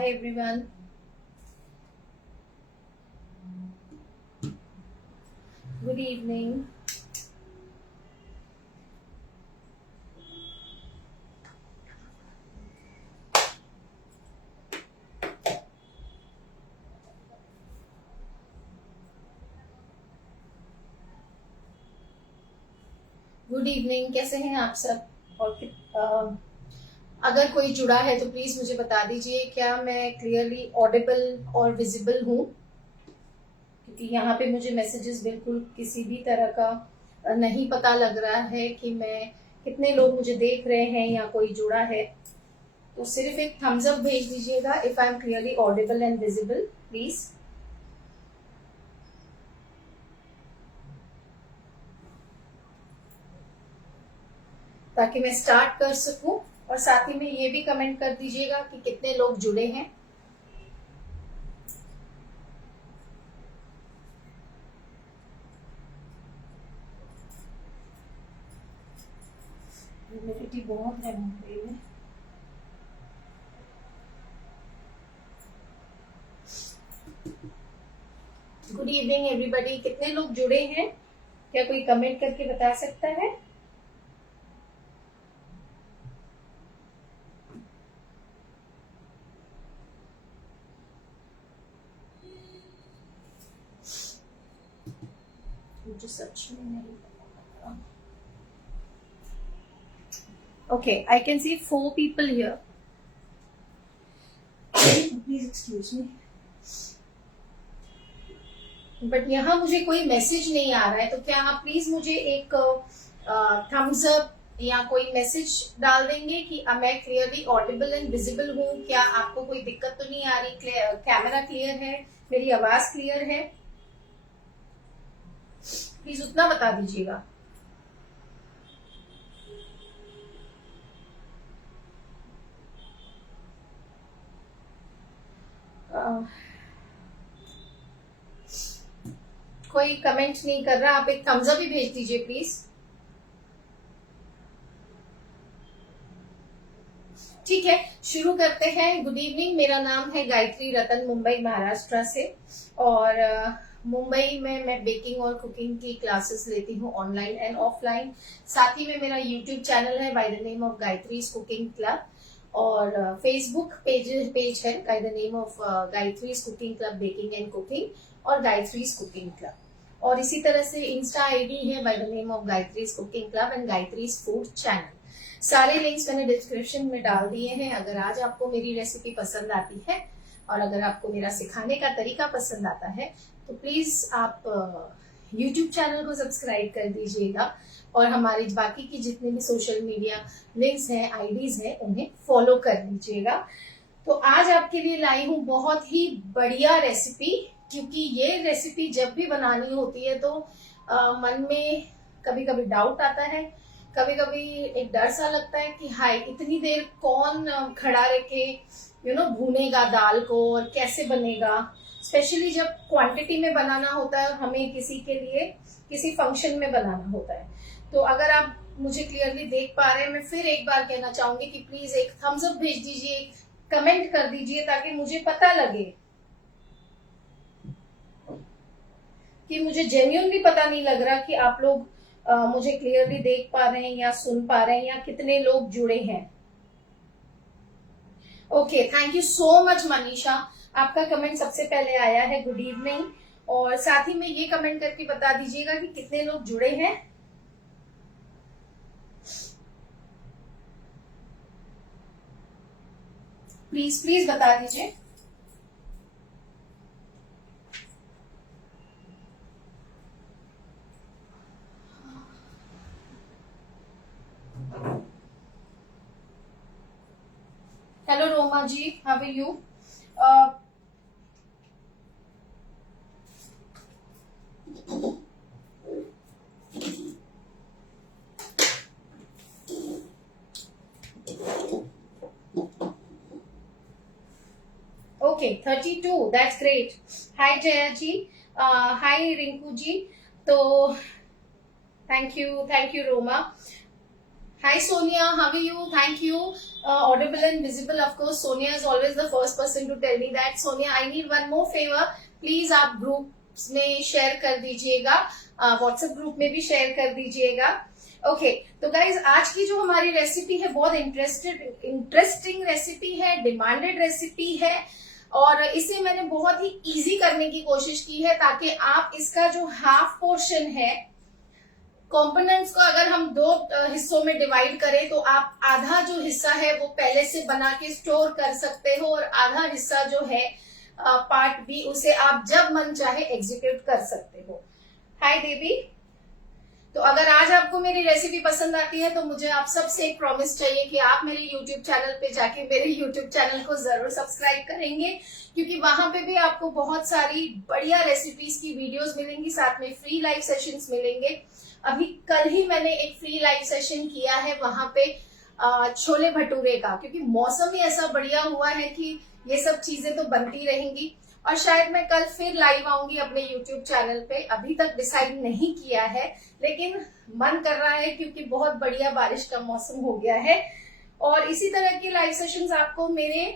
Hi everyone. Good evening. Good evening, कैसे हैं आप सब? और अगर कोई जुड़ा है तो प्लीज मुझे बता दीजिए, क्या मैं क्लियरली ऑडिबल और विजिबल हूँ? क्योंकि यहाँ पे मुझे मैसेजेस बिल्कुल किसी भी तरह का नहीं पता लग रहा है कि मैं कितने लोग मुझे देख रहे हैं या कोई जुड़ा है। तो सिर्फ एक थम्स अप भेज दीजिएगा if I am clearly Audible and visible, please. ताकि मैं स्टार्ट कर सकूं। और साथ ही में ये भी कमेंट कर दीजिएगा कि कितने लोग जुड़े हैं। ह्यूमिडिटी बहुत है मुंबई में। गुड इवनिंग एवरीबॉडी, कितने लोग जुड़े हैं? क्या कोई कमेंट करके बता सकता है? मुझे सच में नहीं पता। Okay, I can see 4 people here. Please excuse me. But यहाँ मुझे कोई मैसेज नहीं आ रहा है, तो क्या आप प्लीज मुझे एक थम्स अप या कोई मैसेज डाल देंगे कि मैं क्लियरली ऑडिबल एंड विजिबल हूँ? क्या आपको कोई दिक्कत तो नहीं आ रही? कैमरा क्लियर है, मेरी आवाज क्लियर है? प्लीज उतना बता दीजिएगा। कोई कमेंट नहीं कर रहा, आप एक थम्स अप ही भेज दीजिए प्लीज। ठीक है, शुरू करते हैं। गुड इवनिंग, मेरा नाम है गायत्री रतन, मुंबई महाराष्ट्र से। और मुंबई में मैं बेकिंग और कुकिंग की क्लासेस लेती हूँ, ऑनलाइन एंड ऑफलाइन। साथ ही में मेरा यूट्यूब चैनल है by the name of Gayatri's cooking club. और फेसबुक पेज है by the name of Gayatri's cooking club baking and cooking और गायत्रीज कुकिंग क्लब। और इसी तरह से इंस्टा आईडी है by the name of Gayatri's cooking club and Gayatri's food channel. सारे लिंक्स मैंने डिस्क्रिप्शन में डाल दिए हैं। अगर आज आपको मेरी रेसिपी पसंद आती है और अगर आपको मेरा सिखाने का तरीका पसंद आता है तो प्लीज आप यूट्यूब चैनल को सब्सक्राइब कर दीजिएगा और हमारे बाकी की जितने भी सोशल मीडिया लिंक्स हैं, आईडीज हैं, उन्हें फॉलो कर लीजिएगा। तो आज आपके लिए लाई हूँ बहुत ही बढ़िया रेसिपी, क्योंकि ये रेसिपी जब भी बनानी होती है तो मन में कभी कभी डाउट आता है, कभी कभी एक डर सा लगता है कि हाय इतनी देर कौन खड़ा रह के भूनेगा दाल को और कैसे बनेगा। स्पेशली जब क्वांटिटी में बनाना होता है, हमें किसी के लिए किसी फंक्शन में बनाना होता है। तो अगर आप मुझे क्लियरली देख पा रहे हैं, मैं फिर एक बार कहना चाहूंगी कि प्लीज एक थम्स अप भेज दीजिए, कमेंट कर दीजिए ताकि मुझे पता लगे कि मुझे जेन्युइनली पता नहीं लग रहा कि आप लोग मुझे क्लियरली देख पा रहे हैं या सुन पा रहे हैं या कितने लोग जुड़े हैं। Okay, thank you so much Manisha, आपका कमेंट सबसे पहले आया है, गुड इवनिंग। और साथ ही में ये कमेंट करके बता दीजिएगा कि कितने लोग जुड़े हैं। प्लीज प्लीज बता दीजिए। Hello Roma ji, how are you? Okay, 32, that's great. Hi Jaya ji, hi Rinku ji. तो thank you Roma. Hi Sonia, how are you? Thank you. Audible and visible, of course. Sonia is always the first person to tell me that. Sonia, I need one more favor. Please आप groups में share कर दीजिएगा, WhatsApp group में भी share कर दीजिएगा. Okay, तो guys आज की जो हमारी रेसिपी है बहुत इंटरेस्टिंग रेसिपी है, डिमांडेड रेसिपी है और इसे मैंने बहुत ही इजी करने की कोशिश की है ताकि आप इसका जो हाफ पोर्शन है, कंपोनेंट्स को अगर हम दो हिस्सों में डिवाइड करें तो आप आधा जो हिस्सा है वो पहले से बना के स्टोर कर सकते हो और आधा हिस्सा जो है पार्ट बी उसे आप जब मन चाहे एग्जीक्यूट कर सकते हो. हाय देवी. तो अगर आज आपको मेरी रेसिपी पसंद आती है तो मुझे आप सबसे एक प्रॉमिस चाहिए कि आप मेरे YouTube चैनल पे जाके मेरे YouTube चैनल को जरूर सब्सक्राइब करेंगे, क्योंकि वहां पे भी आपको बहुत सारी बढ़िया रेसिपीज की वीडियोस मिलेंगी, साथ में फ्री लाइव सेशंस मिलेंगे. अभी कल ही मैंने एक फ्री लाइव सेशन किया है वहां पे छोले भटूरे का, क्योंकि मौसम ही ऐसा बढ़िया हुआ है कि ये सब चीजें तो बनती रहेंगी. और शायद मैं कल फिर लाइव आऊंगी अपने YouTube चैनल पे. अभी तक डिसाइड नहीं किया है लेकिन मन कर रहा है क्योंकि बहुत बढ़िया बारिश का मौसम हो गया है. और इसी तरह के लाइव सेशंस आपको मेरे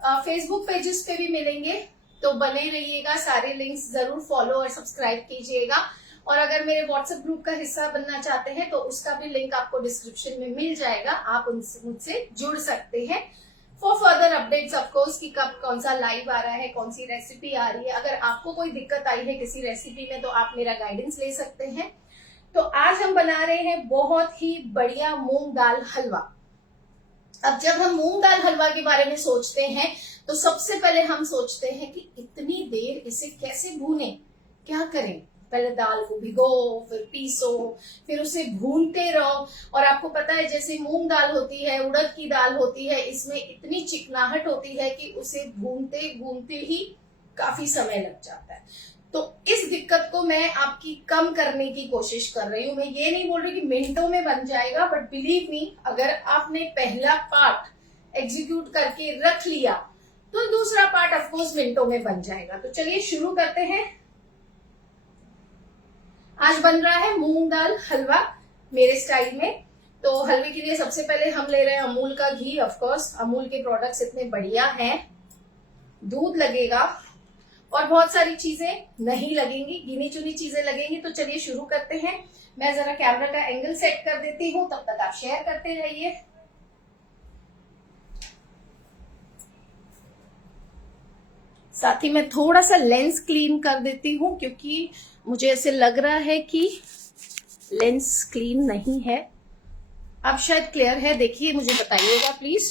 फेसबुक पेजेस पे भी मिलेंगे, तो बने रहिएगा. सारे लिंक्स जरूर फॉलो और सब्सक्राइब कीजिएगा. और अगर मेरे व्हाट्सएप ग्रुप का हिस्सा बनना चाहते हैं तो उसका भी लिंक आपको डिस्क्रिप्शन में मिल जाएगा, आप उनसे मुझसे जुड़ सकते हैं for further updates of course कि कब कौन सा लाइव आ रहा है, कौन सी रेसिपी आ रही है. अगर आपको कोई दिक्कत आई है किसी रेसिपी में तो आप मेरा गाइडेंस ले सकते हैं. तो आज हम बना रहे हैं बहुत ही बढ़िया मूंग दाल हलवा. अब जब हम मूंग दाल हलवा के बारे में सोचते हैं तो सबसे पहले हम सोचते हैं कि इतनी देर इसे कैसे भूनें, क्या करें. पहले दाल को भिगो, फिर पीसो, फिर उसे भूनते रहो. और आपको पता है जैसे मूंग दाल होती है, उड़द की दाल होती है, इसमें इतनी चिकनाहट होती है कि उसे भूनते भूनते ही काफी समय लग जाता है. तो इस दिक्कत को मैं आपकी कम करने की कोशिश कर रही हूँ. मैं ये नहीं बोल रही कि मिनटों में बन जाएगा, बट बिलीव मी, अगर आपने पहला पार्ट एग्जीक्यूट करके रख लिया तो दूसरा पार्ट ऑफकोर्स मिनटों में बन जाएगा. तो चलिए शुरू करते हैं. आज बन रहा है मूंग दाल हलवा मेरे स्टाइल में. तो हलवे के लिए सबसे पहले हम ले रहे हैं अमूल का घी. ऑफ कोर्स अमूल के प्रोडक्ट्स इतने बढ़िया हैं. दूध लगेगा और बहुत सारी चीजें नहीं लगेंगी, गिनी चुनी चीजें लगेंगी. तो चलिए शुरू करते हैं. मैं जरा कैमरा का एंगल सेट कर देती हूँ, तब तक आप शेयर करते रहिए. साथ ही मैं थोड़ा सा लेंस क्लीन कर देती हूँ क्योंकि मुझे ऐसे लग रहा है कि लेंस क्लीन नहीं है. अब शायद क्लियर है, देखिए मुझे बताइएगा प्लीज.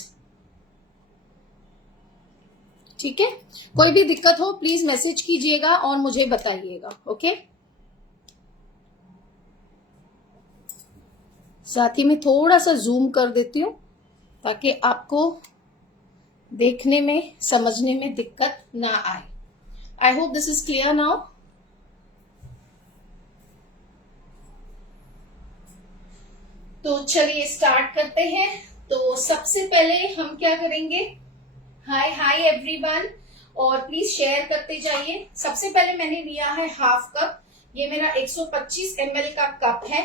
ठीक है, कोई भी दिक्कत हो प्लीज मैसेज कीजिएगा और मुझे बताइएगा. ओके, साथ ही मैं थोड़ा सा जूम कर देती हूँ ताकि आपको देखने में समझने में दिक्कत ना आए. I hope this is clear now. तो चलिए स्टार्ट करते हैं. तो सबसे पहले हम क्या करेंगे, हाय एवरीवन, और प्लीज शेयर करते जाइए. सबसे पहले मैंने लिया है हाफ कप. ये मेरा 125 ml का कप है.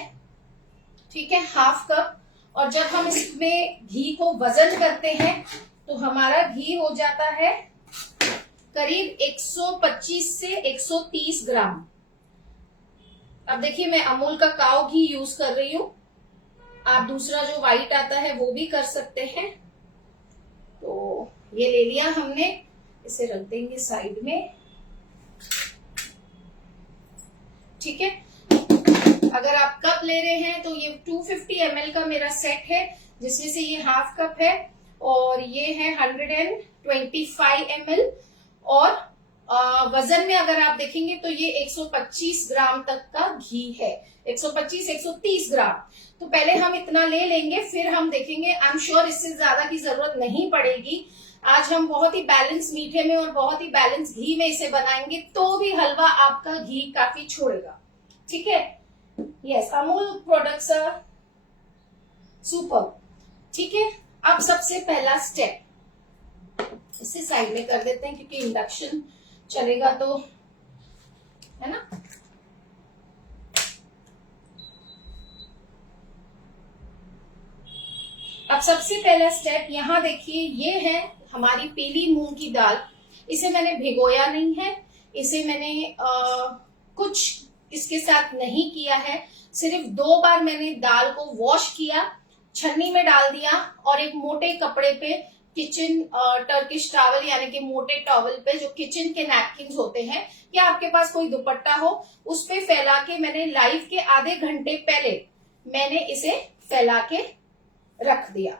ठीक है, हाफ कप. और जब हम इसमें घी को वजन करते हैं तो हमारा घी हो जाता है करीब 125 से 130 ग्राम. अब देखिए मैं अमूल का काऊ घी यूज कर रही हूं. आप दूसरा जो व्हाइट आता है वो भी कर सकते हैं. तो ये ले लिया हमने, इसे रख देंगे साइड में. ठीक है, अगर आप कप ले रहे हैं तो ये 250 ml का मेरा सेट है, जिसमें से ये हाफ कप है और ये है 125 ml. और वजन में अगर आप देखेंगे तो ये 125 ग्राम तक का घी है. 125-130 ग्राम. तो पहले हम इतना ले लेंगे, फिर हम देखेंगे. आई एम श्योर इससे ज्यादा की जरूरत नहीं पड़ेगी. आज हम बहुत ही बैलेंस मीठे में और बहुत ही बैलेंस घी में इसे बनाएंगे, तो भी हलवा आपका घी काफी छोड़ेगा. ठीक है, yes, Amul products are super. ठीक है, अब सबसे पहला स्टेप इसे साइड में कर देते हैं क्योंकि इंडक्शन चलेगा तो, है ना. अब सबसे पहला स्टेप यहाँ देखिए, ये है हमारी पीली मूंग की दाल। इसे मैंने भिगोया नहीं है, इसे मैंने कुछ इसके साथ नहीं किया है। सिर्फ 2 बार मैंने दाल को वॉश किया, छन्नी में डाल दिया और एक मोटे कपड़े पे, किचन टर्किश टॉवल यानी कि मोटे टॉवल पे, जो किचन के नैपकिन होते हैं या आपके पास कोई दुपट्टा हो, उस पे फैला के मैंने लाइव के आधे घंटे पहले मैंने इसे फैला के रख दिया।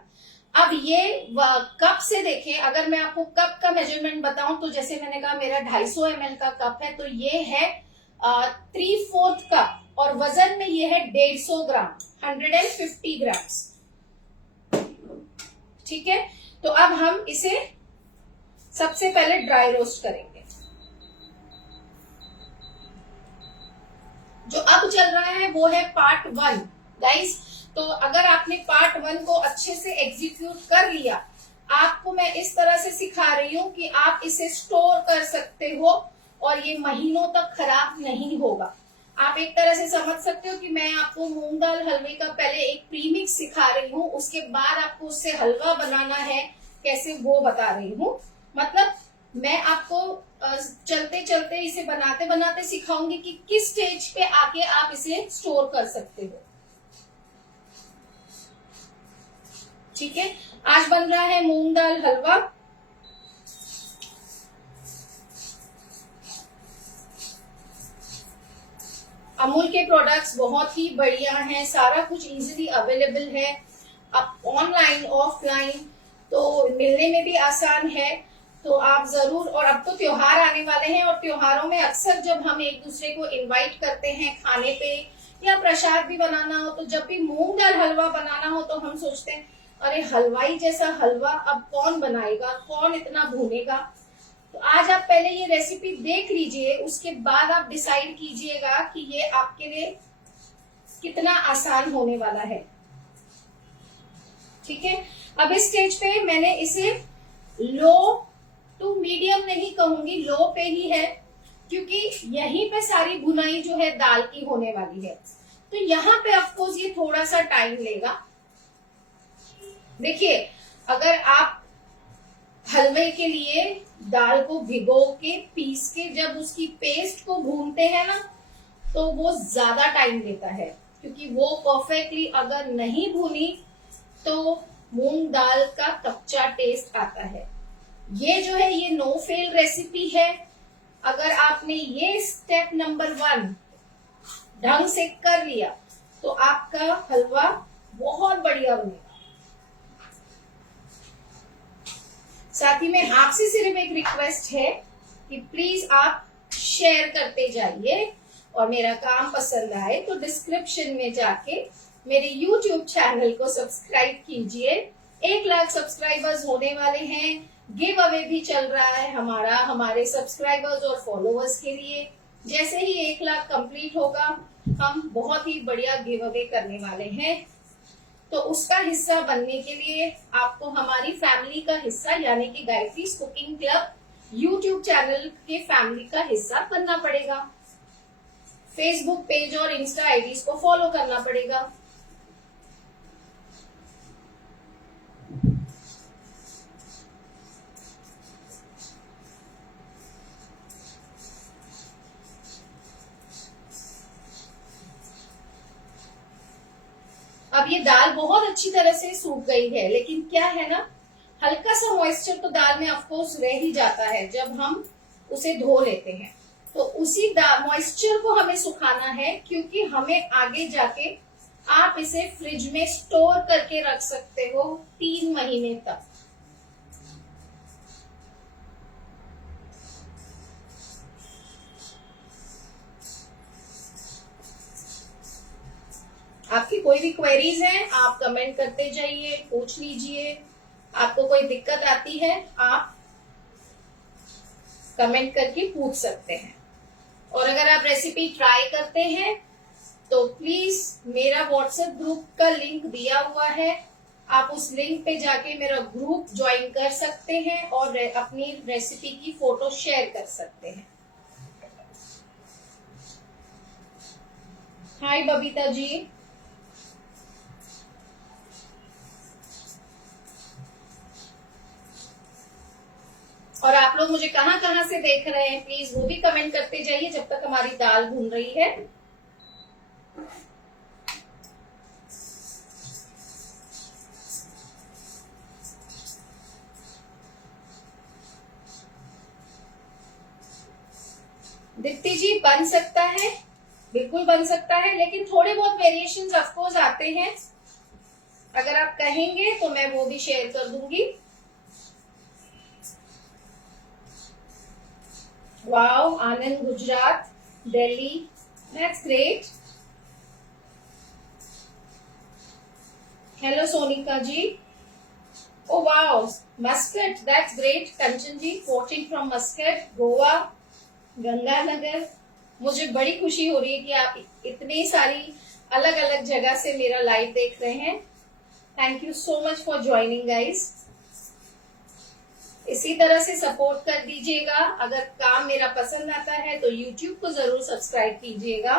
अब ये कप से देखिए, अगर मैं आपको कप का मेजरमेंट बताऊं तो जैसे मैंने कहा मेरा 250 ml का कप है, तो ये है 3/4 कप और वजन में ये है 150 ग्राम, 150 ग्राम्स। ठीक है, तो अब हम इसे सबसे पहले ड्राई रोस्ट करेंगे। जो अब चल रहा है वो है पार्ट 1 गाइस। तो अगर आपने पार्ट 1 को अच्छे से एग्जीक्यूट कर लिया, आपको मैं इस तरह से सिखा रही हूं कि आप इसे स्टोर कर सकते हो और ये महीनों तक खराब नहीं होगा। आप एक तरह से समझ सकते हो कि मैं आपको मूंग दाल हलवे का पहले एक प्रीमिक्स सिखा रही हूँ, उसके बाद आपको उससे हलवा बनाना है कैसे वो बता रही हूँ। मतलब मैं आपको चलते चलते इसे बनाते बनाते सिखाऊंगी कि किस स्टेज पे आके आप इसे स्टोर कर सकते हो। ठीक है, आज बन रहा है मूंग दाल हलवा। अमूल के प्रोडक्ट्स बहुत ही बढ़िया हैं, सारा कुछ इजीली अवेलेबल है, अब ऑनलाइन ऑफलाइन, तो मिलने में भी आसान है। तो आप जरूर, और अब तो त्योहार आने वाले हैं और त्योहारों में अक्सर जब हम एक दूसरे को इनवाइट करते हैं खाने पे या प्रसाद भी बनाना हो, तो जब भी मूंग दाल हलवा बनाना हो तो हम सोचते हैं अरे हलवाई जैसा हलवा अब कौन बनाएगा, कौन इतना भूनेगा। तो आज आप पहले ये रेसिपी देख लीजिए, उसके बाद आप डिसाइड कीजिएगा कि ये आपके लिए कितना आसान होने वाला है। ठीक है, अब इस स्टेज पे मैंने इसे लो टू मीडियम नहीं कहूंगी, लो पे ही है, क्योंकि यहीं पे सारी भुनाई जो है दाल की होने वाली है। तो यहाँ पे ऑफकोर्स ये थोड़ा सा टाइम लेगा। देखिए, अगर आप हलवे के लिए दाल को भिगो के पीस के जब उसकी पेस्ट को भूनते हैं ना, तो वो ज्यादा टाइम लेता है, क्योंकि वो परफेक्टली अगर नहीं भूनी तो मूंग दाल का कच्चा टेस्ट आता है। ये जो है ये नो फेल रेसिपी है। अगर आपने ये स्टेप नंबर 1 ढंग से कर लिया तो आपका हलवा बहुत बढ़िया बनेगा। साथ ही में आपसे सिर्फ एक रिक्वेस्ट है कि प्लीज आप शेयर करते जाइए, और मेरा काम पसंद आए तो डिस्क्रिप्शन में जाके मेरे YouTube चैनल को सब्सक्राइब कीजिए। 1 लाख सब्सक्राइबर्स होने वाले हैं, गिव अवे भी चल रहा है हमारा हमारे सब्सक्राइबर्स और फॉलोअर्स के लिए। जैसे ही 1 लाख कंप्लीट होगा हम बहुत ही बढ़िया गिव अवे करने वाले हैं। तो उसका हिस्सा बनने के लिए आपको हमारी फैमिली का हिस्सा यानी कि गायत्रीज कुकिंग क्लब YouTube चैनल के फैमिली का हिस्सा बनना पड़ेगा। फेसबुक पेज और इंस्टा आईडीज को फॉलो करना पड़ेगा। अब ये दाल बहुत अच्छी तरह से सूख गई है, लेकिन क्या है ना, हल्का सा मॉइस्चर तो दाल में ऑफकोर्स रह ही जाता है जब हम उसे धो लेते हैं। तो उसी मॉइस्चर को हमें सुखाना है, क्योंकि हमें आगे जाके आप इसे फ्रिज में स्टोर करके रख सकते हो 3 महीने तक। आपकी कोई भी क्वेरीज हैं आप कमेंट करते जाइए, पूछ लीजिए। आपको कोई दिक्कत आती है आप कमेंट करके पूछ सकते हैं। और अगर आप रेसिपी ट्राई करते हैं तो प्लीज मेरा व्हाट्सएप ग्रुप का लिंक दिया हुआ है, आप उस लिंक पे जाके मेरा ग्रुप ज्वाइन कर सकते हैं और अपनी रेसिपी की फोटो शेयर कर सकते हैं। हाय बबीता जी। आप लोग मुझे कहाँ कहाँ से देख रहे हैं प्लीज वो भी कमेंट करते जाइए जब तक हमारी दाल भून रही है। दीप्ति जी बन सकता है, बिल्कुल बन सकता है, लेकिन थोड़े बहुत वेरिएशंस ऑफ कोर्स आते हैं। अगर आप कहेंगे तो मैं वो भी शेयर कर दूंगी। Wow, Anand Gujarat, Delhi, that's great. Hello Sonika ji. Oh wow, Muscat, that's great. Kanchan ji watching from Muscat, Goa, Ganganagar. मुझे बड़ी खुशी हो रही है कि आप इतनी सारी अलग अलग जगह से मेरा लाइव देख रहे हैं। Thank you so much for joining guys. इसी तरह से सपोर्ट कर दीजिएगा। अगर काम मेरा पसंद आता है तो YouTube को जरूर सब्सक्राइब कीजिएगा।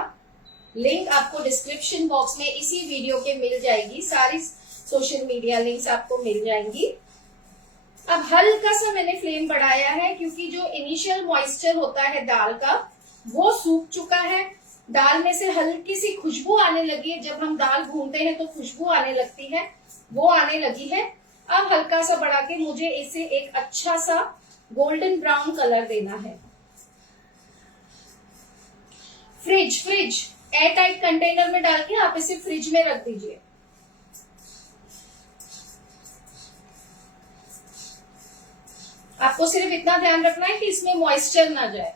लिंक आपको डिस्क्रिप्शन बॉक्स में इसी वीडियो के मिल जाएगी। सारी सोशल मीडिया लिंक्स आपको मिल जाएंगी। अब हल्का सा मैंने फ्लेम बढ़ाया है क्योंकि जो इनिशियल मॉइस्चर होता है दाल का वो सूख चुका है। दाल में से हल्की सी खुशबू आने लगी है। जब हम दाल भूनते हैं तो खुशबू आने लगती है, वो आने लगी है। अब हल्का सा बढ़ा के मुझे इसे एक अच्छा सा गोल्डन ब्राउन कलर देना है। फ्रिज एयर टाइट कंटेनर में डाल के आप इसे फ्रिज में रख दीजिए। आपको सिर्फ इतना ध्यान रखना है कि इसमें मॉइस्चर ना जाए।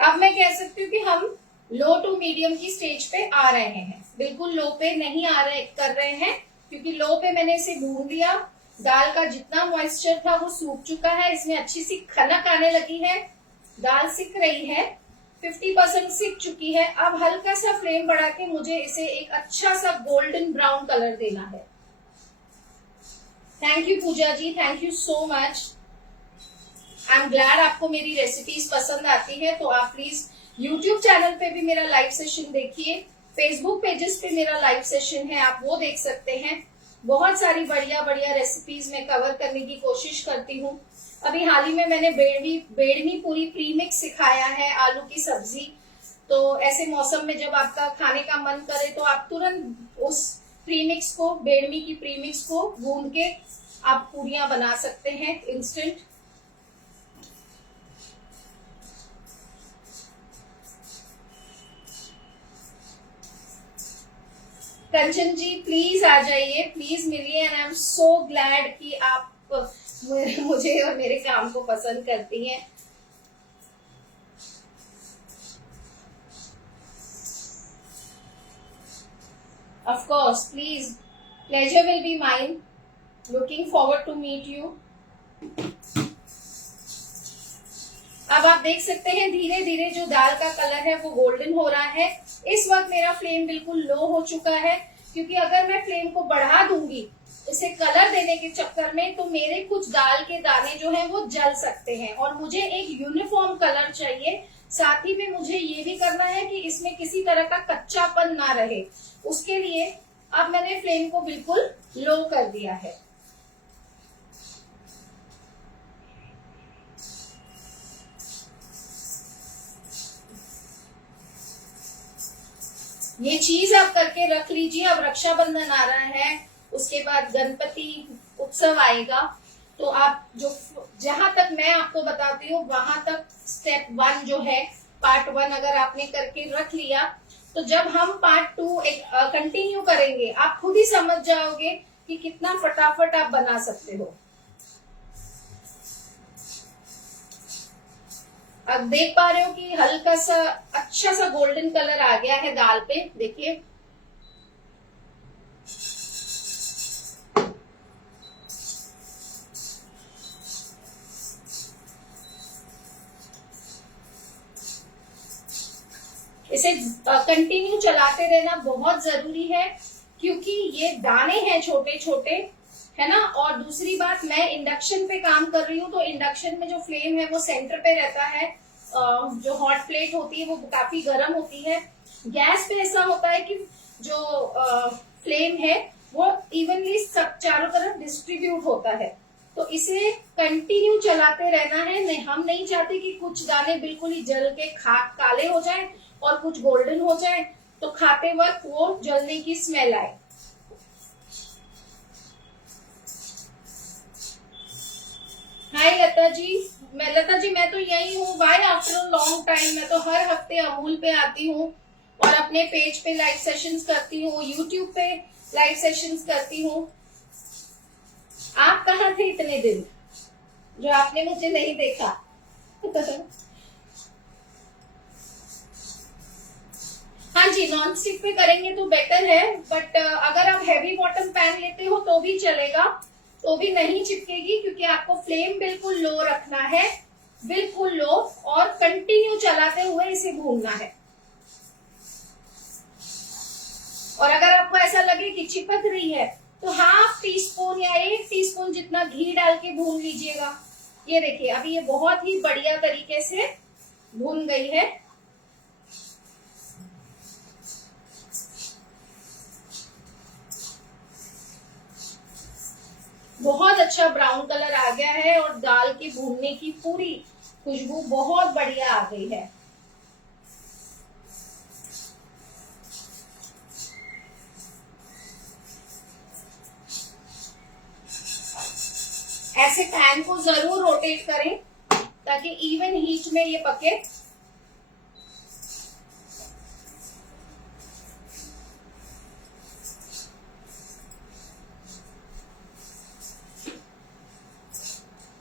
अब मैं कह सकती हूँ कि हम लो टू मीडियम की स्टेज पे आ रहे हैं। बिल्कुल लो पे नहीं कर रहे हैं क्योंकि लो पे मैंने इसे भून दिया। दाल का जितना मॉइस्चर था वो सूख चुका है। इसमें अच्छी सी खनक आने लगी है। दाल सिक रही है, 50% सिक चुकी है। अब हल्का सा फ्लेम बढ़ा के मुझे इसे एक अच्छा सा गोल्डन ब्राउन कलर देना है। Thank you Pooja ji, thank you so much. I am glad आपको मेरी रेसिपीज पसंद आती है। तो आप प्लीज YouTube चैनल पे भी मेरा लाइव सेशन देखिए। फेसबुक पेजेस पे मेरा लाइव सेशन है, आप वो देख सकते हैं। बहुत सारी बढ़िया बढ़िया रेसिपीज मैं कवर करने की कोशिश करती हूँ। अभी हाल ही में मैंने बेड़मी पूरी प्रीमिक्स सिखाया है, आलू की सब्जी। तो ऐसे मौसम में जब आपका खाने का मन करे तो आप तुरंत उस प्रीमिक्स को, बेड़मी की प्रीमिक्स को भून के आप पूरियां बना सकते हैं इंस्टेंट। कंचन जी प्लीज आ जाइए, प्लीज मिलिए। And I am so glad कि आप मुझे और मेरे काम को पसंद करती हैं। Of course, please, pleasure will be mine. Looking forward to meet you. अब आप देख सकते हैं धीरे धीरे जो दाल का कलर है वो गोल्डन हो रहा है। इस वक्त मेरा फ्लेम बिल्कुल लो हो चुका है क्योंकि अगर मैं फ्लेम को बढ़ा दूंगी इसे कलर देने के चक्कर में तो मेरे कुछ दाल के दाने जो हैं वो जल सकते हैं और मुझे एक यूनिफॉर्म कलर चाहिए। साथ ही में मुझे ये भी करना है कि इसमें किसी तरह का कच्चापन ना रहे। उसके लिए अब मैंने फ्लेम को बिल्कुल लो कर दिया है। ये चीज आप करके रख लीजिए। अब रक्षाबंधन आ रहा है, उसके बाद गणपति उत्सव आएगा। तो आप जो जहां तक मैं आपको बताती हूँ वहां तक स्टेप 1 जो है, पार्ट 1 अगर आपने करके रख लिया तो जब हम पार्ट 2 कंटिन्यू करेंगे आप खुद ही समझ जाओगे कि कितना फटाफट आप बना सकते हो। अब देख पा रहे हो कि हल्का सा अच्छा सा गोल्डन कलर आ गया है दाल पे, देखिए। इसे कंटिन्यू चलाते रहना बहुत जरूरी है क्योंकि ये दाने हैं छोटे छोटे, है ना। और दूसरी बात, मैं इंडक्शन पे काम कर रही हूँ तो इंडक्शन में जो फ्लेम है वो सेंटर पे रहता है। जो हॉट प्लेट होती है वो काफी गर्म होती है। गैस पे ऐसा होता है कि जो फ्लेम है वो इवनली सब चारों तरफ डिस्ट्रीब्यूट होता है। तो इसे कंटिन्यू चलाते रहना है। नहीं, हम नहीं चाहते कि कुछ दाने बिल्कुल ही जल के काले हो जाए और कुछ गोल्डन हो जाए, तो खाते वक्त वो जलने की स्मेल आए। हाय लता जी, मैं तो यही हूँ। Why after long time. मैं तो हर हफ्ते अमूल पे आती हूँ और अपने पेज पे लाइव सेशंस करती हूँ, यूट्यूब पे लाइव सेशंस करती हूँ। आप कहाँ थे इतने दिन जो आपने मुझे नहीं देखा? हाँ जी, नॉन स्टिक पे करेंगे तो बेटर है, बट अगर आप हैवी बॉटम पैन लेते हो तो भी चलेगा, तो भी नहीं चिपकेगी, क्योंकि आपको फ्लेम बिल्कुल लो रखना है, बिल्कुल लो, और कंटिन्यू चलाते हुए इसे भूनना है। और अगर आपको ऐसा लगे कि चिपक रही है तो हाफ टी स्पून या 1 टीस्पून जितना घी डाल के भून लीजिएगा। ये देखिए, अभी ये बहुत ही बढ़िया तरीके से भून गई है। बहुत अच्छा ब्राउन कलर आ गया है और दाल की भूनने की पूरी खुशबू बहुत बढ़िया आ गई है। ऐसे पैन को जरूर रोटेट करें ताकि इवन हीट में ये पके।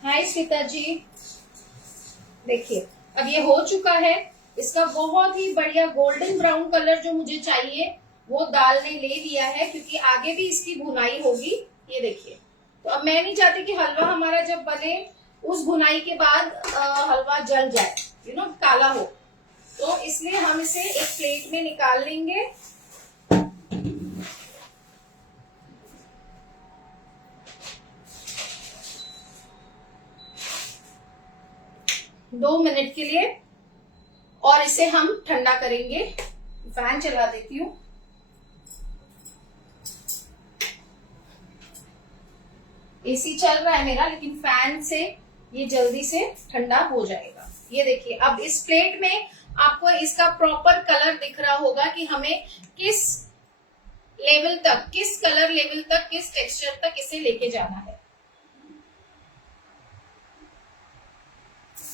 हाय श्वेता जी, देखिए अब ये हो चुका है। इसका बहुत ही बढ़िया गोल्डन ब्राउन कलर जो मुझे चाहिए वो दाल ने ले लिया है, क्योंकि आगे भी इसकी भुनाई होगी। ये देखिए, तो अब मैं नहीं चाहती कि हलवा हमारा जब बने उस भुनाई के बाद हलवा जल जाए, काला हो, तो इसलिए हम इसे एक प्लेट में निकाल लेंगे। दो मिनट के लिए, और इसे हम ठंडा करेंगे। फैन चला देती हूँ। एसी चल रहा है मेरा, लेकिन फैन से ये जल्दी से ठंडा हो जाएगा। ये देखिए, अब इस प्लेट में आपको इसका प्रॉपर कलर दिख रहा होगा कि हमें किस लेवल तक, किस कलर लेवल तक, किस टेक्सचर तक इसे लेके जाना है।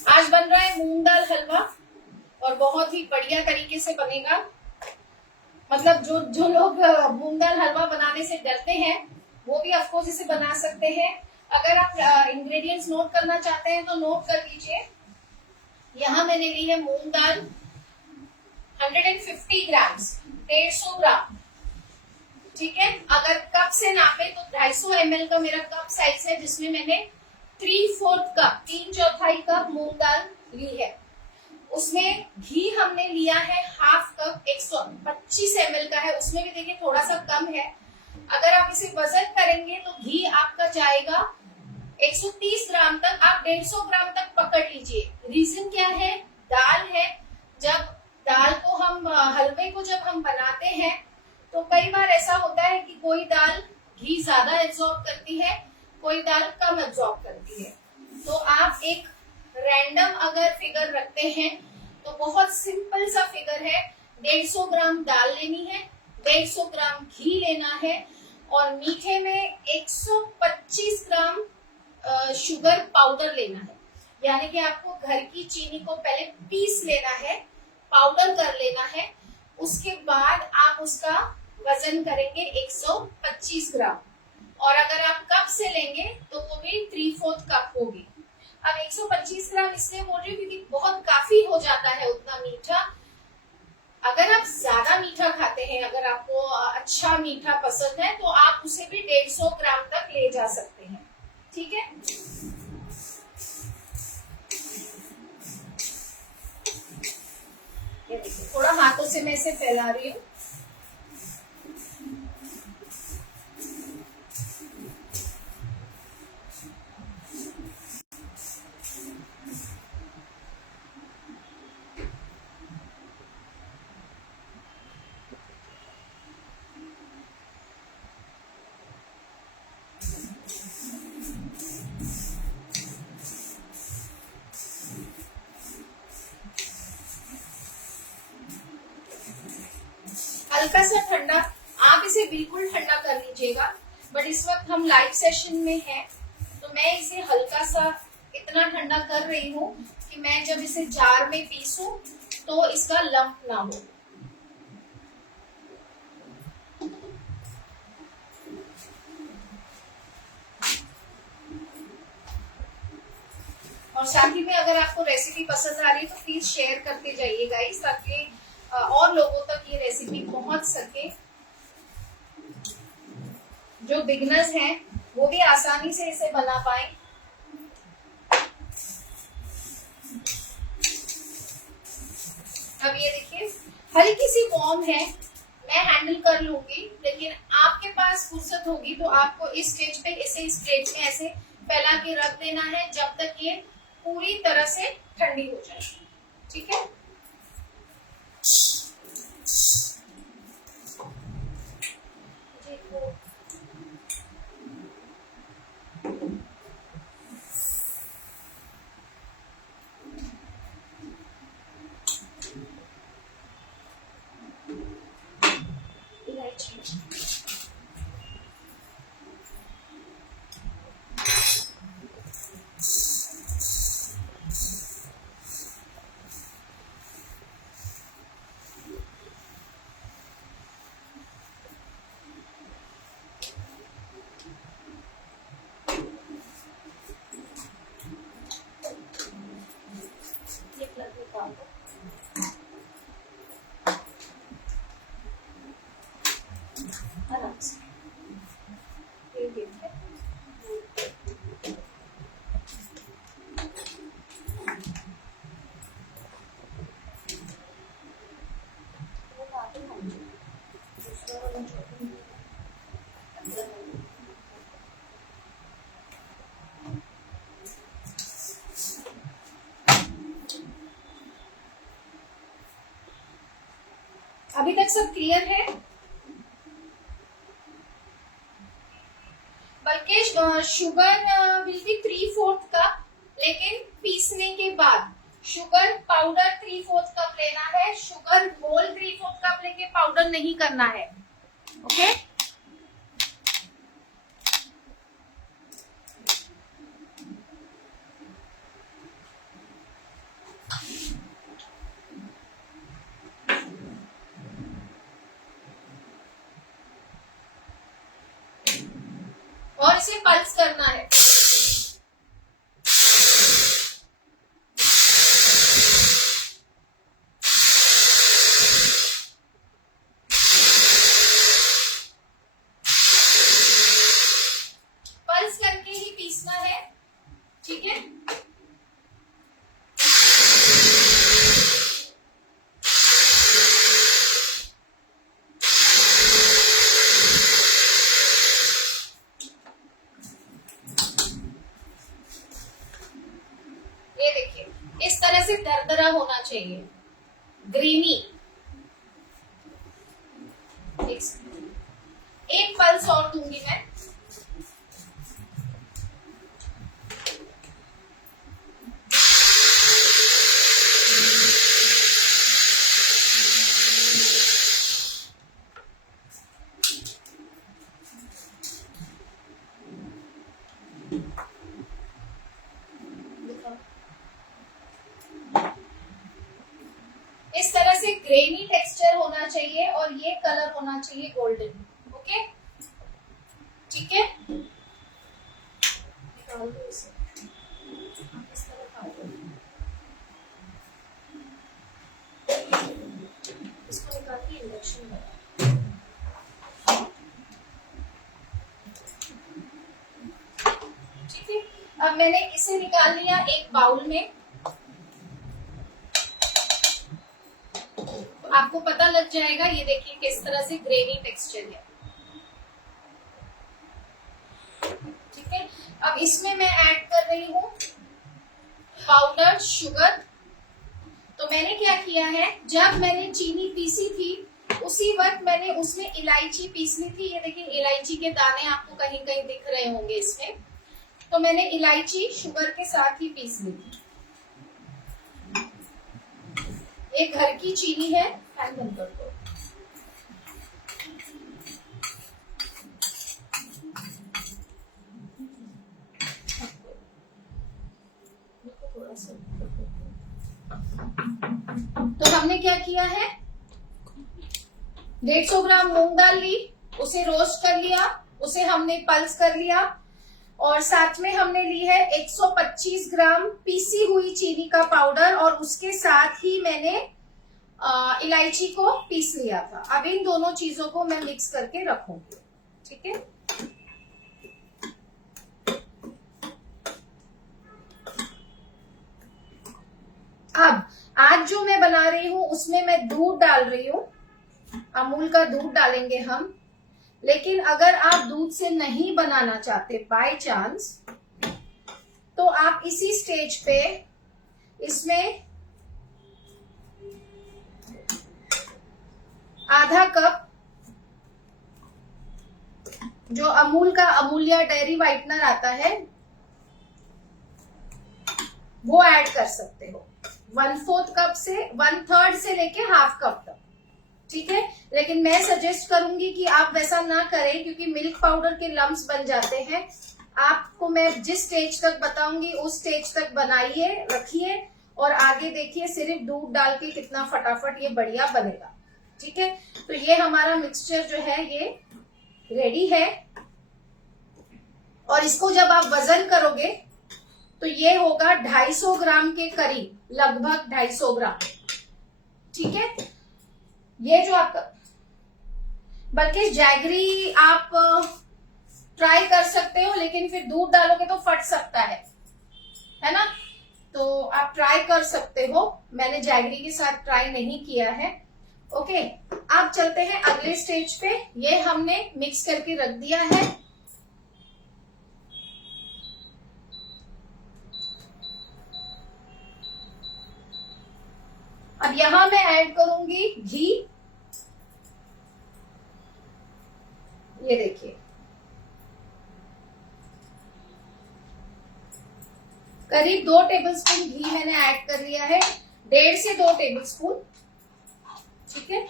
आज बन रहा है मूंग दाल हलवा और बहुत ही बढ़िया तरीके से बनेगा। मतलब जो लोग मूंग दाल हलवा बनाने से डरते हैं वो भी ऑफ कोर्स इसे बना सकते हैं। अगर आप इंग्रेडिएंट्स नोट करना चाहते हैं तो नोट कर लीजिए। यहाँ मैंने ली है मूंग दाल 150 ग्राम्स, 150 ग्राम, ठीक है। अगर कप से नापे तो 250 ml का मेरा कप साइज है, जिसमें मैंने 3/4 कप, 3/4 कप मूंग दाल ली है। उसमें घी हमने लिया है हाफ कप, 125 ml का है। उसमें भी देखिए थोड़ा सा कम है। अगर आप इसे वजन करेंगे तो घी आपका जाएगा 130 ग्राम तक। आप 150 ग्राम तक पकड़ लीजिए। रीजन क्या है? दाल है। जब दाल को हम हलवे को जब हम बनाते हैं तो कई बार ऐसा होता है कि कोई दाल घी ज्यादा एब्जॉर्ब करती है, कोई दाल कम एब्जॉर्ब करती है। तो आप एक रैंडम अगर फिगर रखते हैं तो बहुत सिंपल सा फिगर है, 150 ग्राम दाल लेनी है, 150 ग्राम घी लेना है, और मीठे में 125 ग्राम शुगर पाउडर लेना है। यानी कि आपको घर की चीनी को पहले पीस लेना है, पाउडर कर लेना है। उसके बाद आप उसका वजन करेंगे 125 ग्राम, और अगर आप कप से लेंगे तो वो भी 3/4 कप होगी। अब 125 ग्राम इसलिए बोल रही हूँ क्योंकि बहुत काफी हो जाता है उतना मीठा। अगर आप ज्यादा मीठा खाते हैं, अगर आपको अच्छा मीठा पसंद है, तो आप उसे भी 150 ग्राम तक ले जा सकते हैं, ठीक है। ये देखिए, थोड़ा हाथों से मैं इसे फैला रही हूँ। हल्का सा ठंडा, आप इसे बिल्कुल ठंडा कर लीजिएगा, बट इस वक्त हम लाइव सेशन में हैं तो मैं इसे हल्का सा इतना ठंडा कर रही हूँ कि मैं जब इसे जार में पीसूं तो इसका लंप ना हो। और साथ ही में अगर आपको रेसिपी पसंद आ रही है तो प्लीज शेयर करते जाइए गाइस, ताकि और लोगों तक ये रेसिपी पहुंच सके। जो बिगनर्स हैं वो भी आसानी से इसे बना पाए। अब ये देखिए हल्की सी वॉर्म है, मैं हैंडल कर लूंगी, लेकिन आपके पास फुर्सत होगी तो आपको इस स्टेज पे इसे इस प्लेट में ऐसे फैला के रख देना है जब तक ये पूरी तरह से ठंडी हो जाए। ठीक है, अभी तक सब क्लियर है? बल्कि शुगर विल बी 3/4 कप, लेकिन पीसने के बाद शुगर पाउडर 3/4 कप लेना है, शुगर होल 3/4 कप लेके पाउडर नहीं करना है। ओके, और इसे पल्स करना है। पल्स करके ही पीसना है, ठीक है। ये देखिए इस तरह से दरदरा होना चाहिए, ग्रीनी। एक पल्स और दूंगी मैं। इस तरह से ग्रेनी टेक्सचर होना चाहिए और ये कलर होना चाहिए गोल्डन। ओके, ठीक है, निकाल दो इसे। इस तरह निकाल दो, इसको निकाल के इंडक्शन में। ठीक है, अब मैंने इसे निकाल लिया एक बाउल में। आपको पता लग जाएगा, ये देखिए किस तरह से ग्रेवी टेक्सचर है। ठीक है, अब इसमें मैं ऐड कर रही हूँ पाउडर शुगर। तो मैंने क्या किया है, जब मैंने चीनी पीसी थी उसी वक्त मैंने उसमें इलायची पीसनी थी। ये देखिए इलायची के दाने आपको कहीं कहीं दिख रहे होंगे इसमें, तो मैंने इलायची शुगर के साथ ही पीस ली थी। एक घर की चीनी है, फैन बंद कर दो। और हमने क्या किया है, 150 ग्राम मूंग दाल ली, उसे रोस्ट कर लिया, उसे हमने पल्स कर लिया, और साथ में हमने ली है 125 ग्राम पीसी हुई चीनी का पाउडर, और उसके साथ ही मैंने इलायची को पीस लिया था। अब इन दोनों चीजों को मैं मिक्स करके रखूंगी, ठीक है। अब आज जो मैं बना रही हूं उसमें मैं दूध डाल रही हूं, अमूल का दूध डालेंगे हम। लेकिन अगर आप दूध से नहीं बनाना चाहते बाय चांस, तो आप इसी स्टेज पे इसमें आधा कप जो अमूल का अमूल्या डेयरी व्हाइटनर आता है वो ऐड कर सकते हो, 1/4 कप से 1/3 से लेके ½ कप तक, ठीक है। लेकिन मैं सजेस्ट करूंगी कि आप वैसा ना करें, क्योंकि मिल्क पाउडर के लम्स बन जाते हैं। आपको मैं जिस स्टेज तक बताऊंगी उस स्टेज तक बनाइए, रखिए, और आगे देखिए सिर्फ दूध डाल के कितना फटाफट ये बढ़िया बनेगा, ठीक है। तो ये हमारा मिक्सचर जो है ये रेडी है, और इसको जब आप वजन करोगे तो ये होगा 250 ग्राम के करीब, लगभग 250 ग्राम, ठीक है। ये जो आपका, बल्कि जैगरी आप ट्राई कर सकते हो, लेकिन फिर दूध डालोगे तो फट सकता है ना, तो आप ट्राई कर सकते हो। मैंने जैगरी के साथ ट्राई नहीं किया है। ओके, अब चलते हैं अगले स्टेज पे। ये हमने मिक्स करके रख दिया है। अब यहां मैं ऐड करूंगी घी, ये देखिए करीब 2 टेबलस्पून घी मैंने ऐड कर लिया है, 1.5 से 2 टेबलस्पून, ठीक है।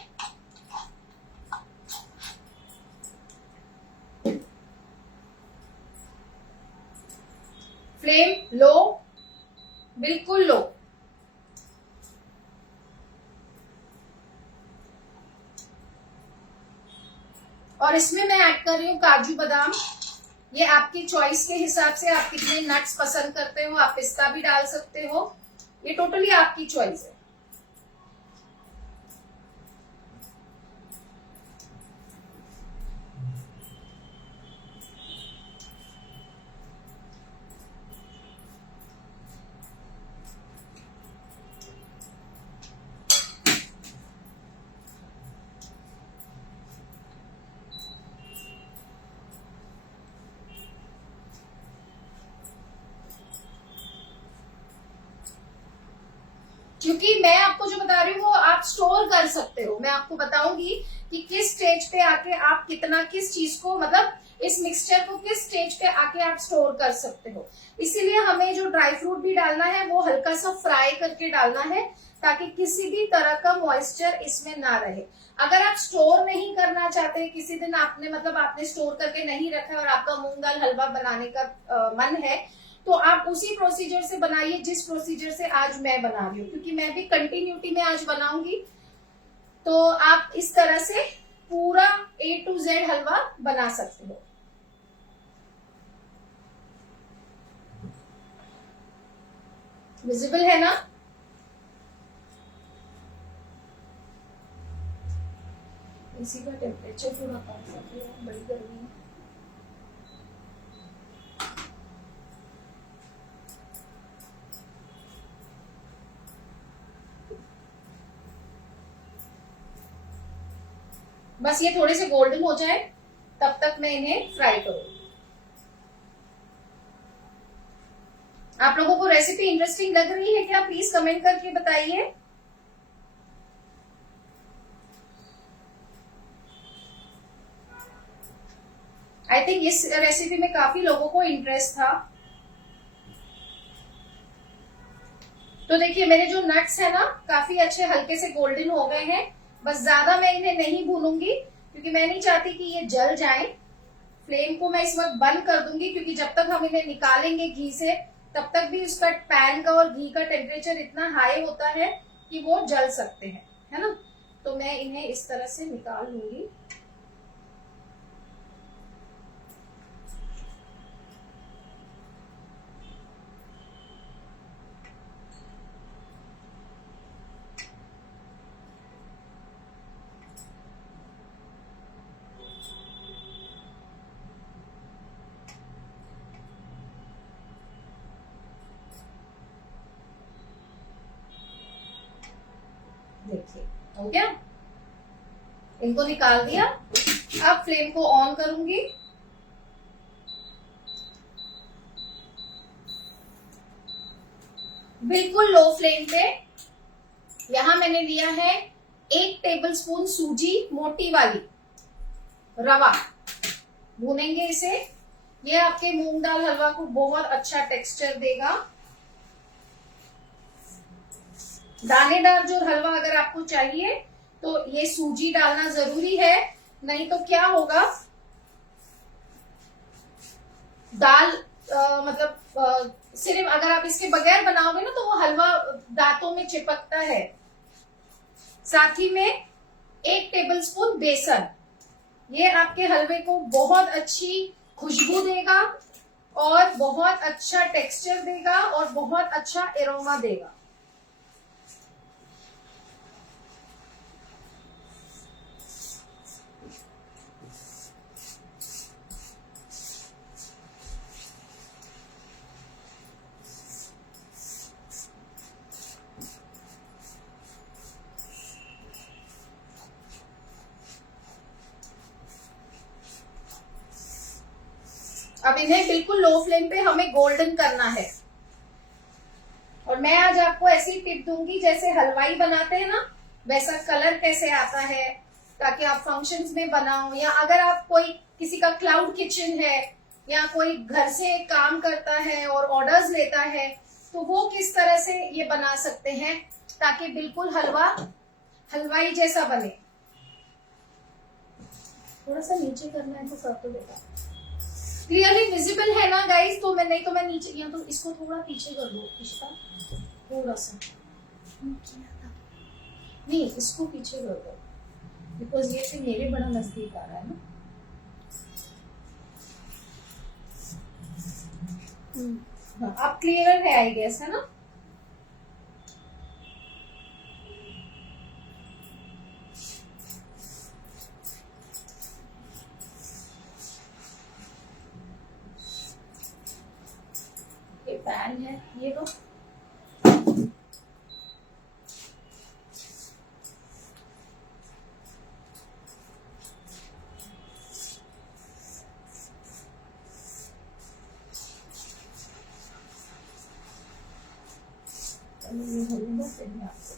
फ्लेम लो, बिल्कुल लो। और इसमें मैं ऐड कर रही हूँ काजू बादाम। ये आपकी चॉइस के हिसाब से, आप कितने नट्स पसंद करते हो, आप पिस्ता भी डाल सकते हो, ये टोटली आपकी चॉइस है। क्योंकि मैं आपको जो बता रही हूँ वो आप स्टोर कर सकते हो। मैं आपको बताऊंगी कि किस स्टेज पे आके आप कितना, किस चीज को, मतलब इस मिक्सचर को किस स्टेज पे आके आप स्टोर कर सकते हो। इसीलिए हमें जो ड्राई फ्रूट भी डालना है वो हल्का सा फ्राई करके डालना है, ताकि किसी भी तरह का मॉइस्चर इसमें ना रहे। अगर आप स्टोर नहीं करना चाहते, किसी दिन आपने मतलब आपने स्टोर करके नहीं रखा और आपका मूंग दाल हलवा बनाने का मन है, तो आप उसी प्रोसीजर से बनाइए जिस प्रोसीजर से आज मैं बना रही हूँ, क्योंकि मैं भी कंटिन्यूटी में आज बनाऊंगी। तो आप इस तरह से पूरा A to Z हलवा बना सकते हो। विजिबल है ना? इसी का टेम्परेचर थोड़ा कम सा है, बड़ी गर्मी है। बस ये थोड़े से गोल्डन हो जाए तब तक मैं इन्हें फ्राई करूंगी। आप लोगों को रेसिपी इंटरेस्टिंग लग रही है क्या? प्लीज कमेंट करके बताइए। आई थिंक इस रेसिपी में काफी लोगों को इंटरेस्ट था। तो देखिए मेरे जो नट्स है ना काफी अच्छे हल्के से गोल्डन हो गए हैं। बस ज्यादा मैं इन्हें नहीं भूनूंगी, क्योंकि मैं नहीं चाहती कि ये जल जाएं। फ्लेम को मैं इस वक्त बंद कर दूंगी, क्योंकि जब तक हम इन्हें निकालेंगे घी से तब तक भी उसका पैन का और घी का टेम्परेचर इतना हाई होता है कि वो जल सकते हैं, है ना। तो मैं इन्हें इस तरह से निकाल लूंगी। देखिए हो गया, इनको निकाल दिया। अब फ्लेम को ऑन करूंगी। बिल्कुल लो फ्लेम पे। यहां मैंने लिया है 1 टेबलस्पून सूजी, मोटी वाली रवा। भूनेंगे इसे। ये आपके मूंग दाल हलवा को बहुत अच्छा टेक्सचर देगा। दानेदार जो हलवा अगर आपको चाहिए तो ये सूजी डालना जरूरी है, नहीं तो क्या होगा, दाल सिर्फ अगर आप इसके बगैर बनाओगे ना तो वो हलवा दांतों में चिपकता है। साथ ही में 1 टेबलस्पून बेसन, ये आपके हलवे को बहुत अच्छी खुशबू देगा और बहुत अच्छा टेक्सचर देगा और बहुत अच्छा एरोमा देगा। अब इन्हें बिल्कुल लो फ्लेम पे हमें गोल्डन करना है। और मैं आज आपको ऐसी टिप दूंगी जैसे हलवाई बनाते हैं ना, वैसा कलर कैसे आता है, ताकि आप फंक्शंस में बनाओ, या अगर आप कोई किसी का क्लाउड किचन है या कोई घर से काम करता है और ऑर्डर्स लेता है तो वो किस तरह से ये बना सकते हैं ताकि बिल्कुल हलवा हलवाई जैसा बने। थोड़ा सा नीचे करना है तो कर तो देगा। क्लियरली विजिबल है ना गाइस? तो मैं नहीं तो मैं नीचे, या तो इसको थोड़ा पीछे कर दो, इसका थोड़ा सा नहीं, इसको पीछे कर दो बिकॉज ये फिर मेरे बड़ा नजदीक आ रहा है ना। हाँ, अब क्लियर है आई गेस, है ना। ये पैन है, ये लो। ये होगा फिर मैं आपको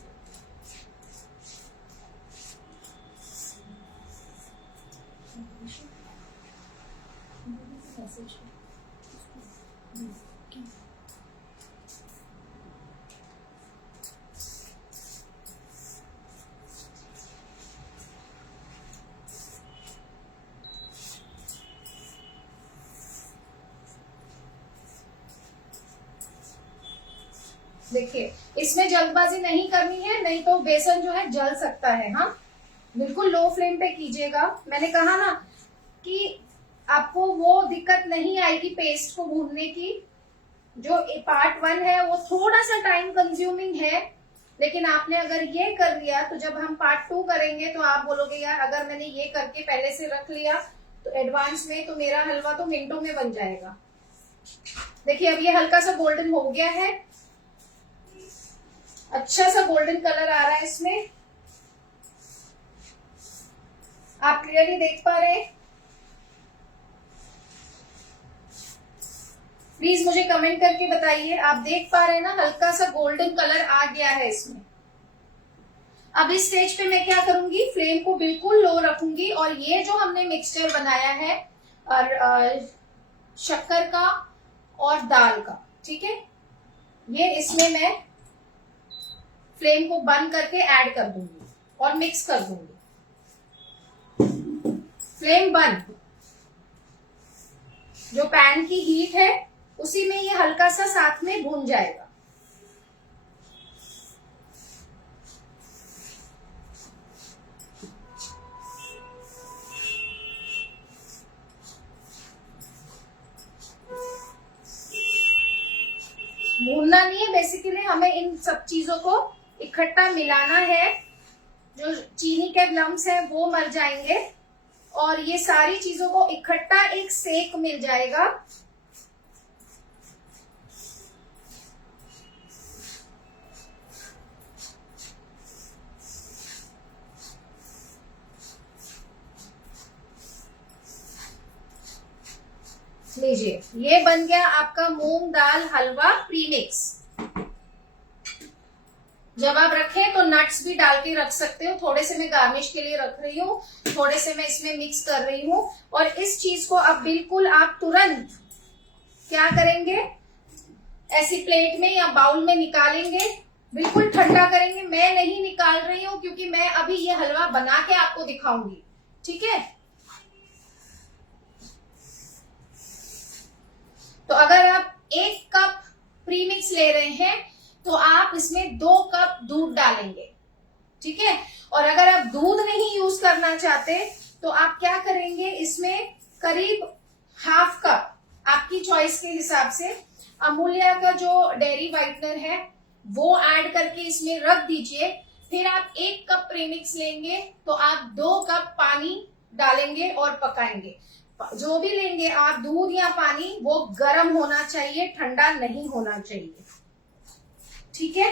देखिए, इसमें जल्दबाजी नहीं करनी है, नहीं तो बेसन जो है जल सकता है। हाँ, बिल्कुल लो फ्लेम पे कीजिएगा। मैंने कहा ना कि आपको वो दिक्कत नहीं आएगी पेस्ट को भूनने की। जो पार्ट 1 है वो थोड़ा सा टाइम कंज्यूमिंग है, लेकिन आपने अगर ये कर लिया तो जब हम पार्ट 2 करेंगे तो आप बोलोगे यार अगर मैंने ये करके पहले से रख लिया तो एडवांस में तो मेरा हलवा तो मिनटों में बन जाएगा। देखिए, अब ये हल्का सा गोल्डन हो गया है, अच्छा सा गोल्डन कलर आ रहा है इसमें, आप क्लियरली देख पा रहे हैं? प्लीज मुझे कमेंट करके बताइए, आप देख पा रहे हैं ना, हल्का सा गोल्डन कलर आ गया है इसमें। अब इस स्टेज पे मैं क्या करूंगी, फ्लेम को बिल्कुल लो रखूंगी और ये जो हमने मिक्सचर बनाया है और शक्कर का और दाल का, ठीक है, ये इसमें मैं फ्लेम को बंद करके ऐड कर दूंगी और मिक्स कर दूंगी। फ्लेम बंद। जो पैन की हीट है उसी में ये हल्का सा साथ में भून जाएगा। बेसिकली हमें इन सब चीजों को इकट्ठा मिलाना है, जो चीनी के लम्स हैं वो मर जाएंगे और ये सारी चीजों को इकट्ठा एक सेक मिल जाएगा। लीजिए, ये बन गया आपका मूंग दाल हलवा प्रीमिक्स। जब आप रखें तो नट्स भी डाल के रख सकते हो। थोड़े से मैं गार्निश के लिए रख रही हूँ, थोड़े से मैं इसमें मिक्स कर रही हूँ। और इस चीज को अब बिल्कुल आप तुरंत क्या करेंगे, ऐसी प्लेट में या बाउल में निकालेंगे, बिल्कुल ठंडा करेंगे। मैं नहीं निकाल रही हूँ क्योंकि मैं अभी ये हलवा बना के आपको दिखाऊंगी, ठीक है। तो अगर आप 1 कप प्रीमिक्स ले रहे हैं तो आप इसमें 2 कप दूध डालेंगे, ठीक है। और अगर आप दूध नहीं यूज करना चाहते तो आप क्या करेंगे, इसमें करीब ½ कप आपकी चॉइस के हिसाब से अमूल्या का जो डेयरी व्हाइटनर है वो ऐड करके इसमें रख दीजिए। फिर आप 1 कप प्रीमिक्स लेंगे तो आप 2 कप पानी डालेंगे और पकाएंगे। जो भी लेंगे आप, दूध या पानी, वो गर्म होना चाहिए, ठंडा नहीं होना चाहिए, ठीक है।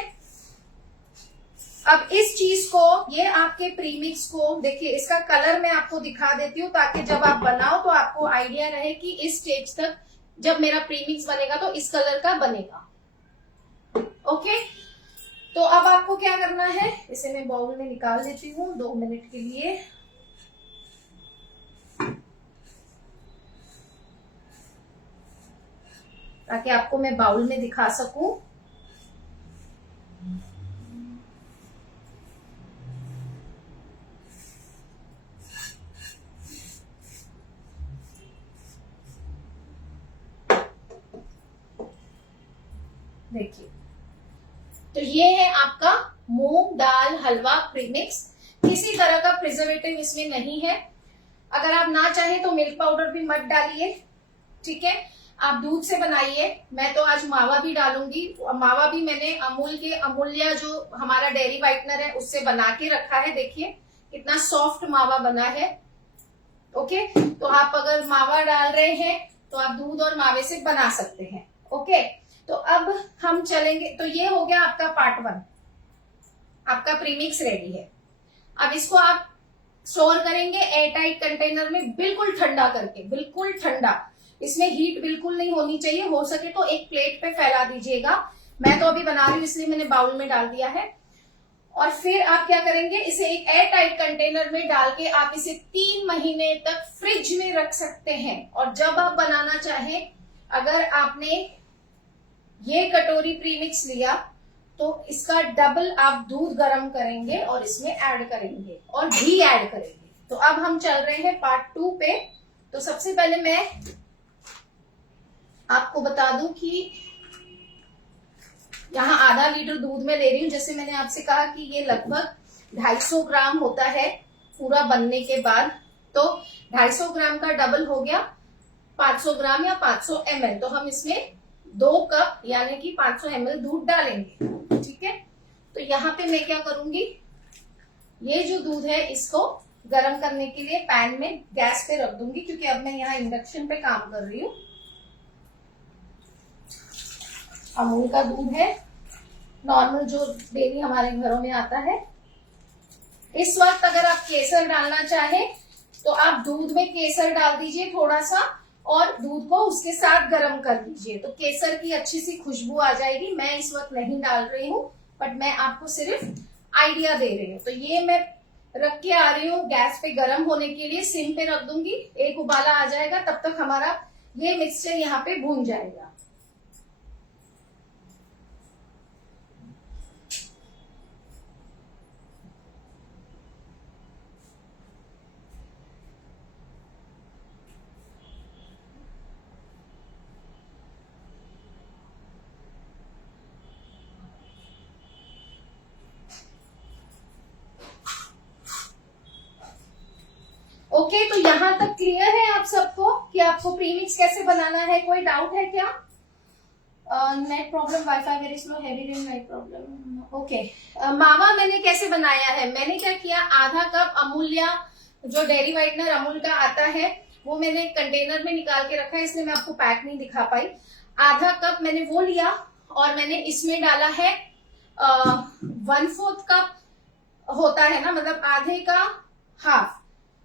अब इस चीज को, ये आपके प्रीमिक्स को देखिए, इसका कलर मैं आपको दिखा देती हूँ ताकि जब आप बनाओ तो आपको आइडिया रहे कि इस स्टेज तक जब मेरा प्रीमिक्स बनेगा तो इस कलर का बनेगा, ओके। तो अब आपको क्या करना है, इसे मैं बाउल में निकाल देती हूँ 2 मिनट के लिए। ताकि आपको मैं बाउल में दिखा सकूं। देखिए, तो ये है आपका मूंग दाल हलवा प्रीमिक्स। किसी तरह का प्रिजर्वेटिव इसमें नहीं है। अगर आप ना चाहें तो मिल्क पाउडर भी मत डालिए, ठीक है। आप दूध से बनाइए। मैं तो आज मावा भी डालूंगी। मावा भी मैंने अमूल के, अमूल्या जो हमारा डेयरी व्हाइटनर है उससे बना के रखा है। देखिए कितना सॉफ्ट मावा बना है, ओके। तो आप अगर मावा डाल रहे हैं तो आप दूध और मावे से बना सकते हैं, ओके। तो अब हम चलेंगे, तो ये हो गया आपका पार्ट 1, आपका प्रीमिक्स रेडी है। अब इसको आप स्टोर करेंगे एयरटाइट कंटेनर में, बिल्कुल ठंडा करके, बिल्कुल ठंडा। इसमें हीट बिल्कुल नहीं होनी चाहिए। हो सके तो एक प्लेट पे फैला दीजिएगा। मैं तो अभी बना रही हूँ इसलिए मैंने बाउल में डाल दिया है। और फिर आप क्या करेंगे, इसे एक एयरटाइट कंटेनर में डाल के आप इसे 3 महीने तक फ्रिज में रख सकते हैं। और जब आप बनाना चाहें, अगर आपने ये कटोरी प्रीमिक्स लिया तो इसका डबल आप दूध गर्म करेंगे और इसमें ऐड करेंगे और घी ऐड करेंगे। तो अब हम चल रहे हैं पार्ट 2 पे। तो सबसे पहले मैं आपको बता दूं कि यहाँ आधा लीटर दूध में ले रही हूँ। जैसे मैंने आपसे कहा कि ये लगभग 250 ग्राम होता है पूरा बनने के बाद। तो 250 ग्राम का डबल हो गया 500 ग्राम या 500 ml। तो हम इसमें 2 कप यानी कि 500 ml दूध डालेंगे, ठीक है। तो यहाँ पे मैं क्या करूंगी, ये जो दूध है इसको गर्म करने के लिए पैन में गैस पे रख दूंगी, क्योंकि अब मैं यहाँ इंडक्शन पे काम कर रही हूँ। अमूल का दूध है, नॉर्मल जो डेली हमारे घरों में आता है। इस वक्त अगर आप केसर डालना चाहें तो आप दूध में केसर डाल दीजिए थोड़ा सा, और दूध को उसके साथ गर्म कर दीजिए। तो केसर की अच्छी सी खुशबू आ जाएगी। मैं इस वक्त नहीं डाल रही हूँ, बट मैं आपको सिर्फ आइडिया दे रही हूँ। तो ये मैं रख के आ रही हूँ गैस पे गर्म होने के लिए। सिम पे रख दूंगी, एक उबाला आ जाएगा, तब तक हमारा ये मिक्सचर यहाँ पे भून जाएगा। ओके, तो यहाँ तक क्लियर है आप सबको कि आपको प्रीमिक्स कैसे बनाना है? कोई डाउट है क्या? Net problem, wifi very slow, heavy rain, net problem. Okay, मावा मैंने कैसे बनाया है, मैंने क्या किया, आधा कप अमूल्या जो डेयरी व्हाइटनर अमूल का आता है वो मैंने कंटेनर में निकाल के रखा है, इसलिए मैं आपको पैक नहीं दिखा पाई। आधा कप मैंने वो लिया और मैंने इसमें डाला है 1/4 कप होता है ना, मतलब आधे का हाफ,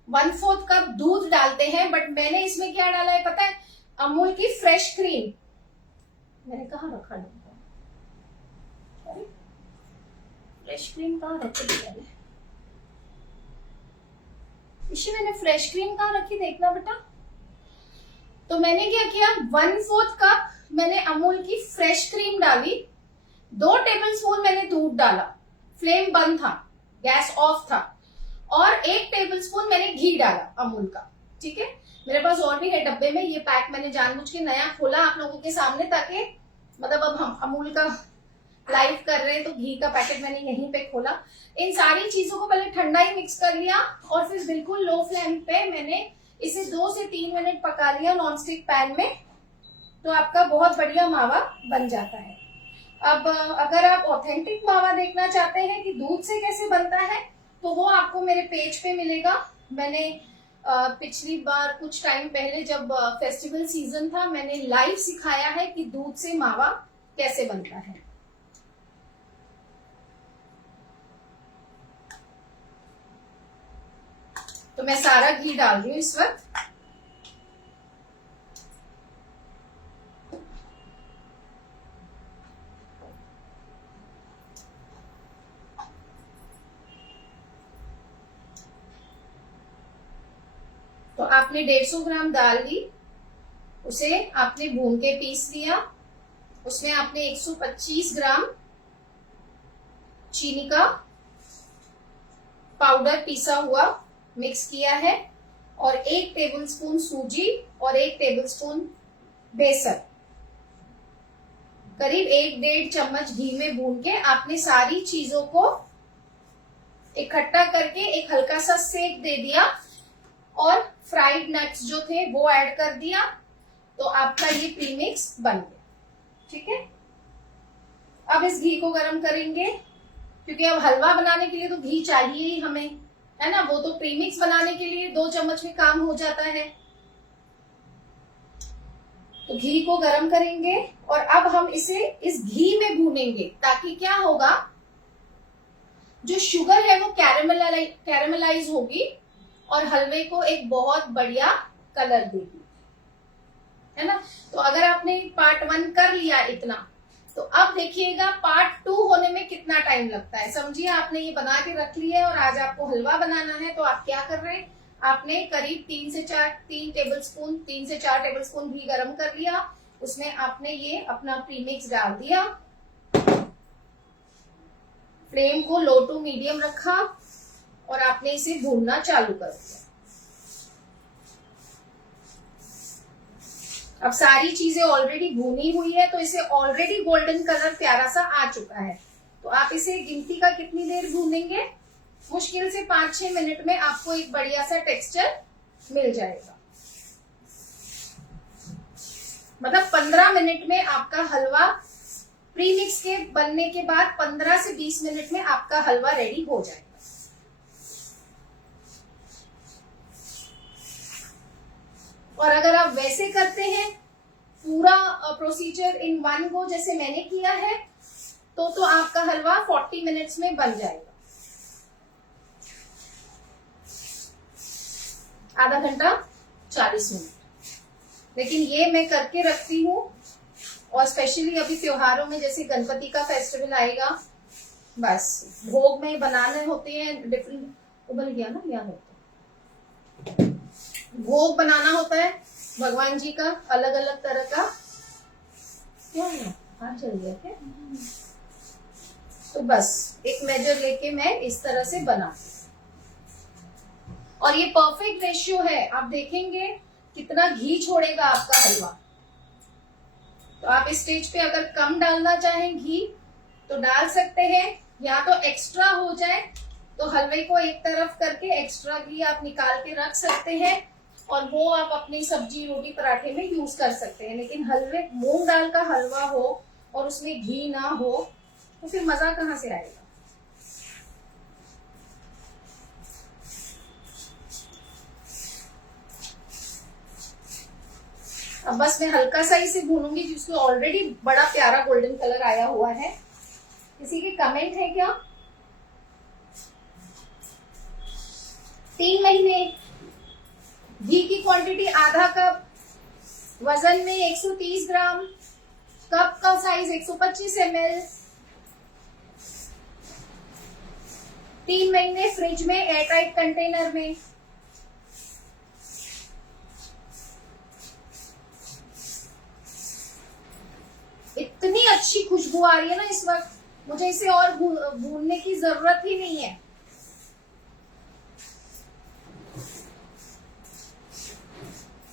1/4 कप दूध डालते हैं। बट मैंने इसमें क्या डाला है पता है, अमूल की फ्रेश क्रीम। मैंने कहाँ रखा डब्बा, अरे फ्रेश क्रीम कहाँ रखी थी मैंने, इसे मैंने फ्रेश क्रीम कहाँ रखी देखना बेटा। तो मैंने क्या किया, 1/4 कप मैंने अमूल की फ्रेश क्रीम डाली, 2 टेबलस्पून मैंने दूध डाला, फ्लेम बंद था, गैस ऑफ था, और 1 टेबलस्पून मैंने घी डाला अमूल का। ठीक है, मेरे पास और भी है डब्बे में, ये पैक मैंने जानबूझ के नया खोला आप लोगों के सामने, ताकि मतलब अब हम अमूल का लाइव कर रहे हैं तो घी का पैकेट मैंने यहीं पे खोला। इन सारी चीजों को पहले ठंडा ही मिक्स कर लिया और फिर बिल्कुल लो फ्लेम पे मैंने इसे 2 से 3 मिनट पका लिया नॉन स्टिक पैन में, तो आपका बहुत बढ़िया मावा बन जाता है। अब अगर आप ऑथेंटिक मावा देखना चाहते हैं कि दूध से कैसे बनता है, तो वो आपको मेरे पेज पे मिलेगा। मैंने पिछली बार कुछ टाइम पहले जब फेस्टिवल सीजन था, मैंने लाइव सिखाया है कि दूध से मावा कैसे बनता है। तो मैं सारा घी डाल रही हूँ इस वक्त। तो आपने 150 ग्राम दाल ली, उसे आपने भून के पीस लिया, उसमें आपने 125 ग्राम चीनी का पाउडर पीसा हुआ मिक्स किया है, और 1 टेबलस्पून सूजी और 1 टेबलस्पून बेसन, करीब 1-1.5 चम्मच घी में भून के आपने सारी चीजों को इकट्ठा करके एक हल्का सा सेक दे दिया, और फ्राइड नट्स जो थे वो ऐड कर दिया, तो आपका ये प्रीमिक्स बन गया। ठीक है, अब इस घी को गरम करेंगे, क्योंकि अब हलवा बनाने के लिए तो घी चाहिए ही हमें, है ना, वो तो प्रीमिक्स बनाने के लिए 2 चम्मच में काम हो जाता है। तो घी को गरम करेंगे और अब हम इसे इस घी में भूनेंगे, ताकि क्या होगा, जो शुगर है वो कैरेमलाइज होगी और हलवे को एक बहुत बढ़िया कलर देगी, है ना। तो अगर आपने पार्ट 1 कर लिया इतना, तो अब देखिएगा पार्ट 2 होने में कितना टाइम लगता है। समझिए आपने ये बना के रख लिया है और आज आपको हलवा बनाना है, तो आप क्या कर रहे हैं, आपने करीब 3 से 4 टेबलस्पून घी गरम कर लिया, उसमें आपने ये अपना प्रीमिक्स डाल दिया, फ्लेम को लो टू मीडियम रखा और आपने इसे भूनना चालू कर दिया। अब सारी चीजें ऑलरेडी भूनी हुई है, तो इसे ऑलरेडी गोल्डन कलर प्यारा सा आ चुका है। तो आप इसे गिनती का कितनी देर भूनेंगे, मुश्किल से 5-6 मिनट में आपको एक बढ़िया सा टेक्सचर मिल जाएगा। मतलब 15 मिनट में आपका हलवा प्रीमिक्स के बनने के बाद 15 से 20 मिनट में आपका हलवा रेडी हो जाएगा। और अगर आप वैसे करते हैं पूरा प्रोसीजर इन वन गो जैसे मैंने किया है, तो आपका हलवा 40 मिनट्स में बन जाएगा, आधा घंटा 40 मिनट। लेकिन ये मैं करके रखती हूँ, और स्पेशली अभी त्योहारों में जैसे गणपति का फेस्टिवल आएगा, बस भोग में बनाने होते हैं डिफरेंट, उबल गया ना, याद होता है, भोग बनाना होता है भगवान जी का अलग अलग तरह का। क्या है, हाथ जल गया क्या? तो बस एक मेजर लेके मैं इस तरह से बनाती हूँ, और ये परफेक्ट रेशियो है। आप देखेंगे कितना घी छोड़ेगा आपका हलवा। तो आप इस स्टेज पे अगर कम डालना चाहें घी तो डाल सकते हैं, या तो एक्स्ट्रा हो जाए तो हलवे को एक तरफ करके एक्स्ट्रा घी आप निकाल के रख सकते हैं, और वो आप अपनी सब्जी रोटी पराठे में यूज कर सकते हैं। लेकिन हलवे, मूंग दाल का हलवा हो और उसमें घी ना हो तो फिर मजा कहाँ से आएगा। अब बस मैं हल्का सा इसे भूनूंगी जिसमें ऑलरेडी बड़ा प्यारा गोल्डन कलर आया हुआ है। किसी के कमेंट है क्या? 3 महीने, घी की क्वांटिटी आधा कप, वजन में 130 ग्राम, कप का साइज 125 ml, 3 महीने फ्रिज में एयरटाइट कंटेनर में। इतनी अच्छी खुशबू आ रही है ना इस वक्त, मुझे इसे और भूनने की जरूरत ही नहीं है।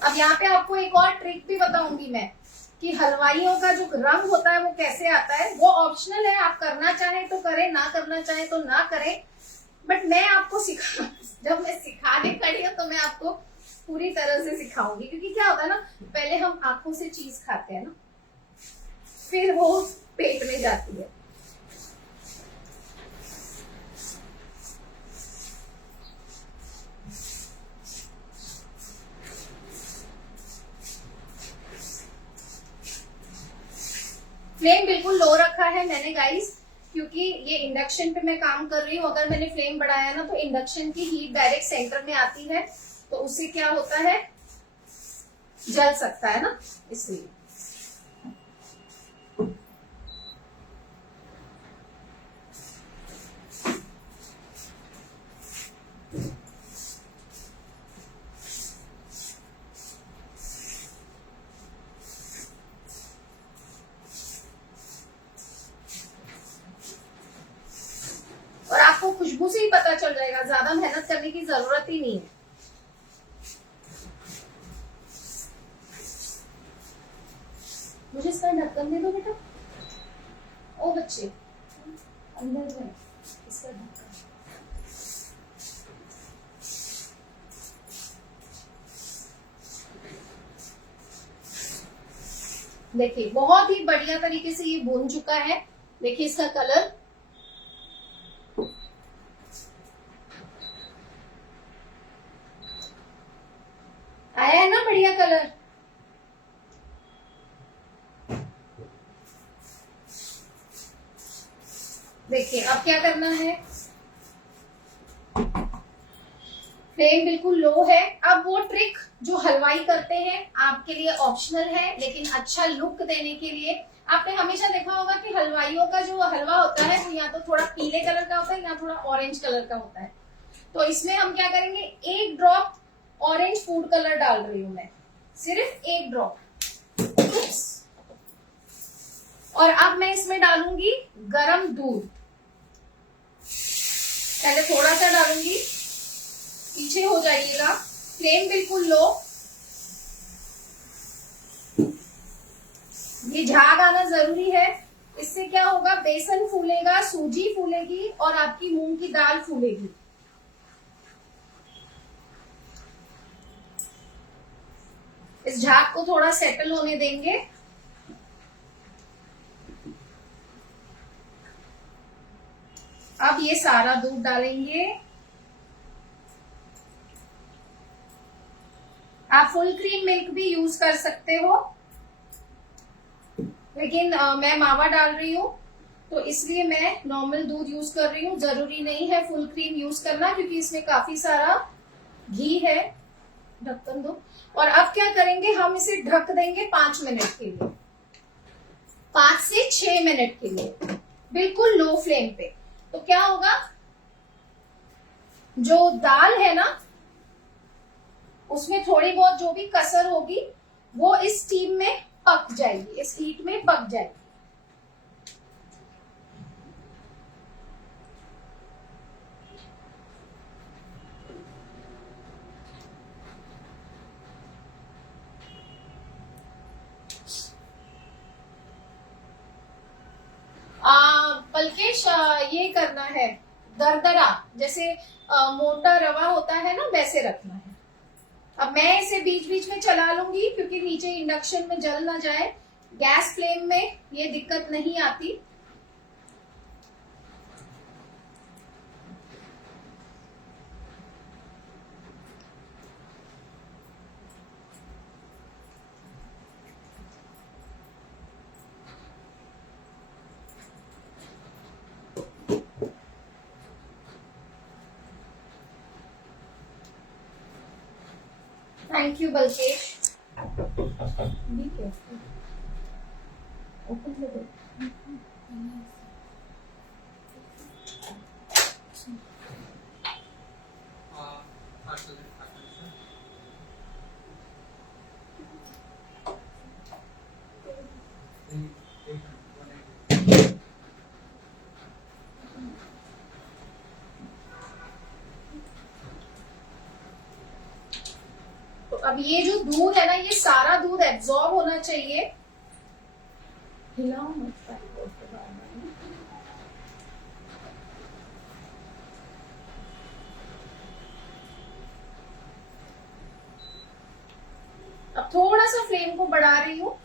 अब यहाँ पे आपको एक और ट्रिक भी बताऊंगी मैं कि हलवाइयों का जो रंग होता है वो कैसे आता है। वो ऑप्शनल है, आप करना चाहें तो करें, ना करना चाहें तो ना करें। बट मैं आपको जब मैं सिखाने खड़ी हूँ तो मैं आपको पूरी तरह से सिखाऊंगी, क्योंकि क्या होता है ना, पहले हम आंखों से चीज खाते हैं ना, फिर वो पेट में जाती है। फ्लेम बिल्कुल लो रखा है मैंने गाइस, क्योंकि ये इंडक्शन पे मैं काम कर रही हूँ। अगर मैंने फ्लेम बढ़ाया ना तो इंडक्शन की हीट डायरेक्ट सेंटर में आती है, तो उससे क्या होता है, जल सकता है ना, इसलिए। और आपको खुशबू से ही पता चल जाएगा, ज्यादा मेहनत करने की जरूरत ही नहीं है। मुझे इसका ढक्कन दे दो बेटा। ओ बच्चे, अंदर में इसका ढक्कन। देखिए बहुत ही बढ़िया तरीके से ये भून चुका है। देखिए इसका कलर, आया है ना बढ़िया कलर। देखिए अब क्या करना है, फ्लेम बिल्कुल लो है। अब वो ट्रिक जो हलवाई करते हैं आपके लिए ऑप्शनल है, लेकिन अच्छा लुक देने के लिए। आपने हमेशा देखा होगा कि हलवाइयों का जो हलवा होता है वो या तो थोड़ा पीले कलर का होता है या थोड़ा ऑरेंज कलर का होता है। तो इसमें हम क्या करेंगे, 1 ड्रॉप ऑरेंज फूड कलर डाल रही हूं मैं, सिर्फ 1 ड्रॉप। और अब मैं इसमें डालूंगी गरम दूध। पहले थोड़ा सा डालूंगी, पीछे हो जाइएगा, फ्लेम बिल्कुल लो। ये झाग आना जरूरी है, इससे क्या होगा, बेसन फूलेगा, सूजी फूलेगी और आपकी मूंग की दाल फूलेगी। इस झाग को थोड़ा सेटल होने देंगे। अब ये सारा दूध डालेंगे। आप फुल क्रीम मिल्क भी यूज कर सकते हो, लेकिन मैं मावा डाल रही हूँ तो इसलिए मैं नॉर्मल दूध यूज कर रही हूँ। जरूरी नहीं है फुल क्रीम यूज करना, क्योंकि इसमें काफी सारा घी है। ढक्कन दो। और अब क्या करेंगे, हम इसे ढक देंगे 5 मिनट के लिए, 5 से 6 मिनट के लिए, बिल्कुल लो फ्लेम पे। तो क्या होगा, जो दाल है ना उसमें थोड़ी बहुत जो भी कसर होगी वो इस स्टीम में पक जाएगी, इस हीट में पक जाएगी। बल्कि ये करना है दरदरा, जैसे मोटा रवा होता है ना वैसे रखना है। अब मैं इसे बीच बीच में चला लूंगी क्योंकि नीचे इंडक्शन में जल ना जाए। गैस फ्लेम में ये दिक्कत नहीं आती। Thank you Balkesh. Be careful. Open the door. तो अब ये जो दूध है ना, ये सारा दूध एब्जॉर्ब होना चाहिए। हिलाओ मत। अब थोड़ा सा फ्लेम को बढ़ा रही हूँ।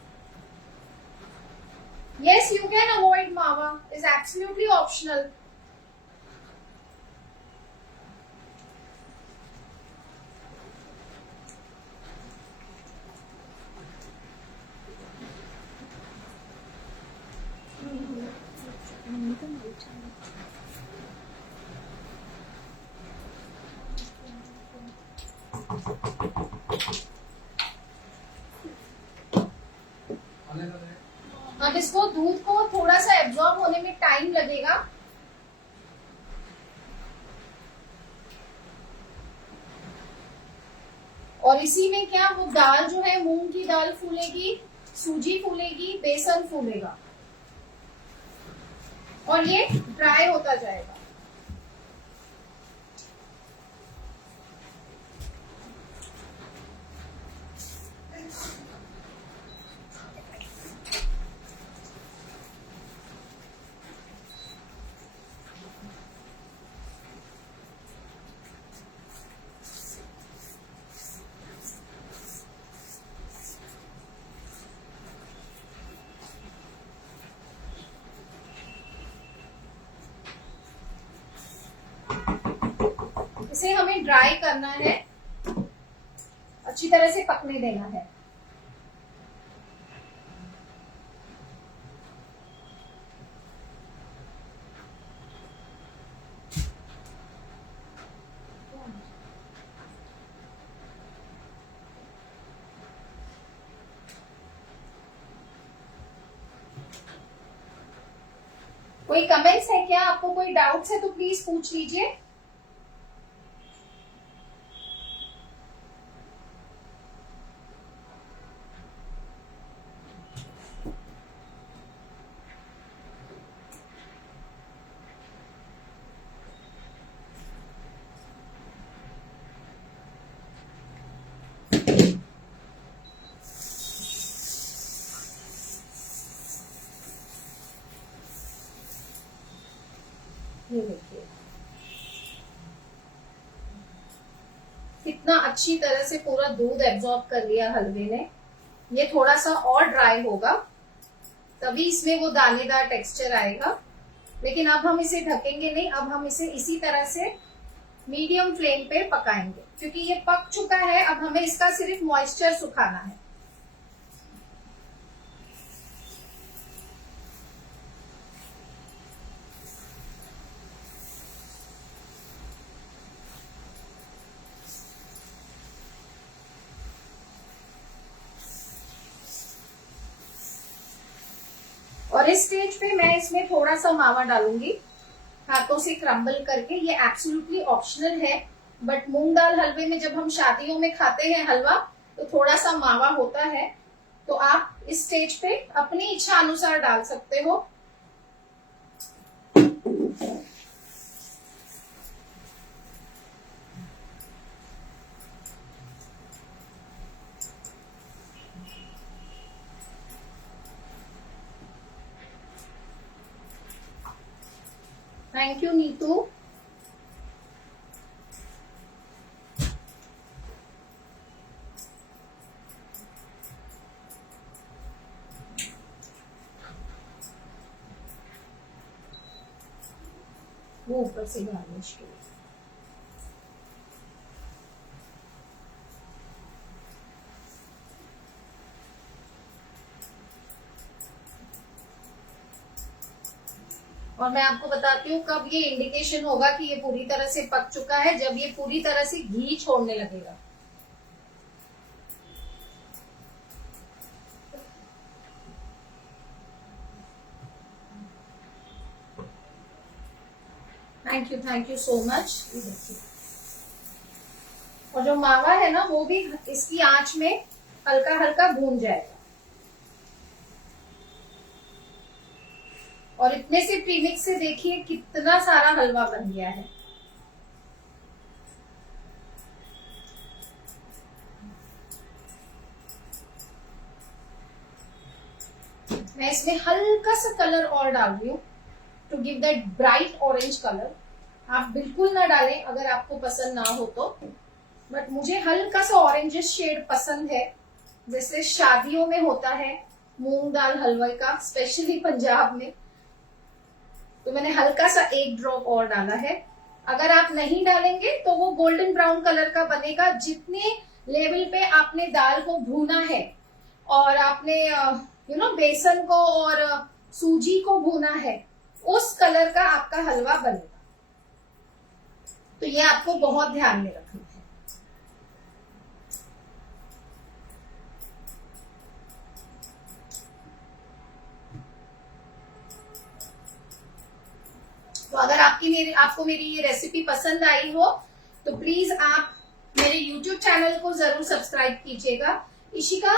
Yes, you can avoid मावा. It's absolutely optional. अब इसको दूध को थोड़ा सा एब्जॉर्ब होने में टाइम लगेगा। और इसी में क्या, वो दाल जो है मूंग की दाल फूलेगी, सूजी फूलेगी, बेसन फूलेगा और ये ड्राई होता जाएगा। इसे हमें ड्राई करना है, अच्छी तरह से पकने देना है। कोई कमेंट्स है क्या? आपको कोई डाउट्स है तो प्लीज पूछ लीजिए। ये देखिए कितना अच्छी तरह से पूरा दूध एब्जॉर्ब कर लिया हलवे ने। ये थोड़ा सा और ड्राई होगा तभी इसमें वो दानेदार टेक्सचर आएगा। लेकिन अब हम इसे ढकेंगे नहीं, अब हम इसे इसी तरह से मीडियम फ्लेम पे पकाएंगे क्योंकि ये पक चुका है। अब हमें इसका सिर्फ मॉइस्चर सुखाना है। और इस स्टेज पे मैं इसमें थोड़ा सा मावा डालूंगी हाथों से क्रम्बल करके। ये एब्सोल्युटली ऑप्शनल है, बट मूंग दाल हलवे में जब हम शादियों में खाते हैं हलवा तो थोड़ा सा मावा होता है। तो आप इस स्टेज पे अपनी इच्छा अनुसार डाल सकते हो। Thank you Neetu. वो ऊपर से गार्निश के लिए। और मैं आपको बताती हूँ कब ये इंडिकेशन होगा कि ये पूरी तरह से पक चुका है, जब ये पूरी तरह से घी छोड़ने लगेगा। Thank you so much. और जो मावा है ना वो भी इसकी आंच में हल्का हल्का भून जाएगा। और इतने से प्रीमिक्स से देखिए कितना सारा हलवा बन गया है। मैं इसमें हल्का सा कलर और डाल रही हूँ to give that bright orange colour. आप बिल्कुल ना डालें अगर आपको पसंद ना हो तो, बट मुझे हल्का सा ऑरेंजिश शेड पसंद है, जैसे शादियों में होता है मूंग दाल हलवे का, स्पेशली पंजाब में। तो मैंने हल्का सा एक ड्रॉप और डाला है। अगर आप नहीं डालेंगे तो वो गोल्डन ब्राउन कलर का बनेगा। जितने लेवल पे आपने दाल को भूना है और आपने बेसन को और सूजी को भूना है, उस कलर का आपका हलवा बनेगा। तो ये आपको बहुत ध्यान में रखना है। तो अगर आपको मेरी ये रेसिपी पसंद आई हो तो प्लीज आप मेरे YouTube चैनल को जरूर सब्सक्राइब कीजिएगा। इशिका,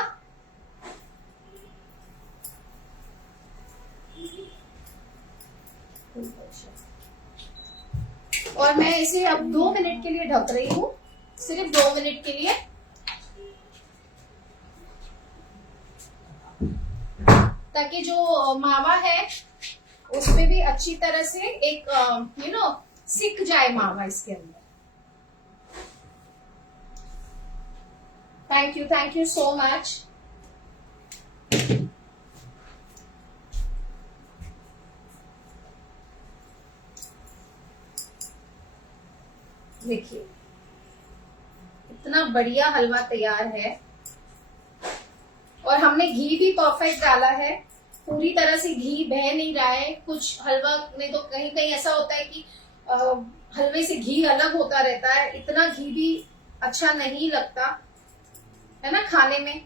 और मैं इसे अब 2 मिनट के लिए ढक रही हूँ, सिर्फ 2 मिनट के लिए, ताकि जो मावा है उस पे भी अच्छी तरह से एक सिक जाए मावा इसके अंदर। Thank you so much. देखिए इतना बढ़िया हलवा तैयार है। और हमने घी भी परफेक्ट डाला है, पूरी तरह से घी बह नहीं रहा है। कुछ हलवा में तो कहीं कहीं ऐसा होता है कि हलवे से घी अलग होता रहता है, इतना घी भी अच्छा नहीं लगता है ना खाने में।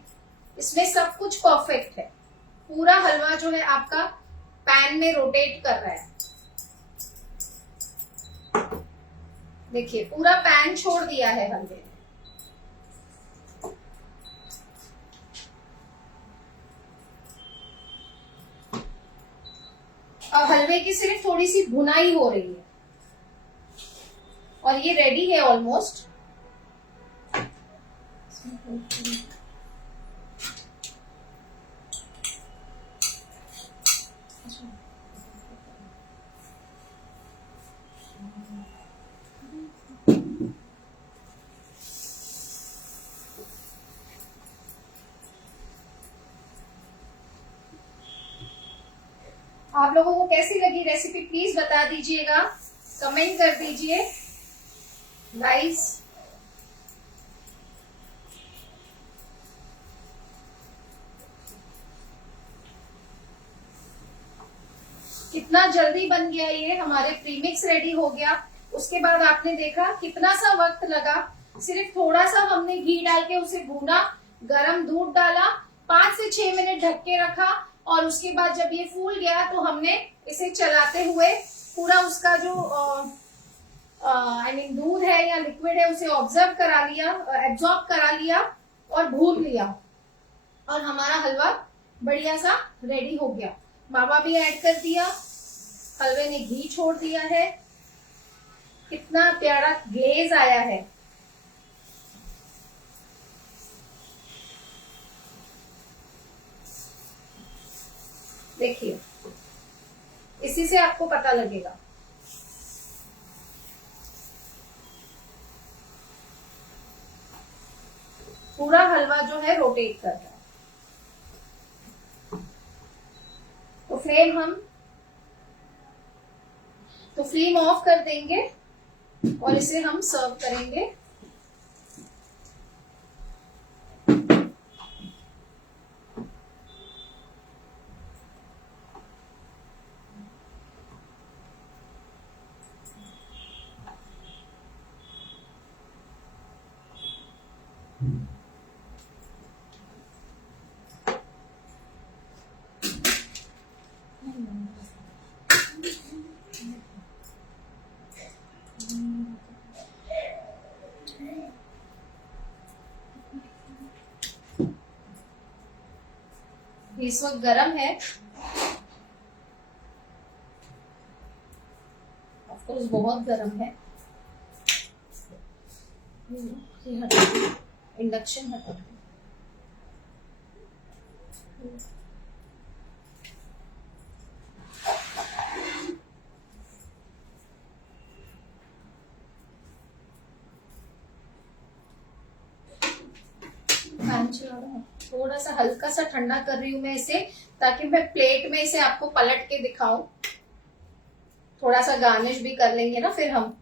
इसमें सब कुछ परफेक्ट है। पूरा हलवा जो है आपका पैन में रोटेट कर रहा है। देखिए पूरा पैन छोड़ दिया है हलवे ने। अब हलवे की सिर्फ थोड़ी सी भुनाई हो रही है और ये रेडी है ऑलमोस्ट। आप लोगों को कैसी लगी रेसिपी प्लीज बता दीजिएगा, कमेंट कर दीजिए गाइस। कितना जल्दी बन गया ये, हमारे प्रीमिक्स रेडी हो गया। उसके बाद आपने देखा कितना सा वक्त लगा, सिर्फ थोड़ा सा हमने घी डाल के उसे भूना, गरम दूध डाला, 5 से 6 मिनट ढक के रखा और उसके बाद जब ये फूल गया तो हमने इसे चलाते हुए पूरा उसका जो दूध है या लिक्विड है उसे एब्जॉर्ब करा लिया और भून लिया और हमारा हलवा बढ़िया सा रेडी हो गया। मावा भी ऐड कर दिया, हलवे ने घी छोड़ दिया है, कितना प्यारा ग्लेज आया है। देखिए इसी से आपको पता लगेगा। पूरा हलवा जो है रोटेट कर रहा है। तो तो फ्लेम ऑफ कर देंगे और इसे हम सर्व करेंगे। इस वक्त गरम है, ऑफ कोर्स बहुत गरम है। इंडक्शन हटा दो। थोड़ा सा हल्का सा ठंडा कर रही हूँ मैं इसे, ताकि मैं प्लेट में इसे आपको पलट के दिखाऊं। थोड़ा सा गार्निश भी कर लेंगे ना फिर हम।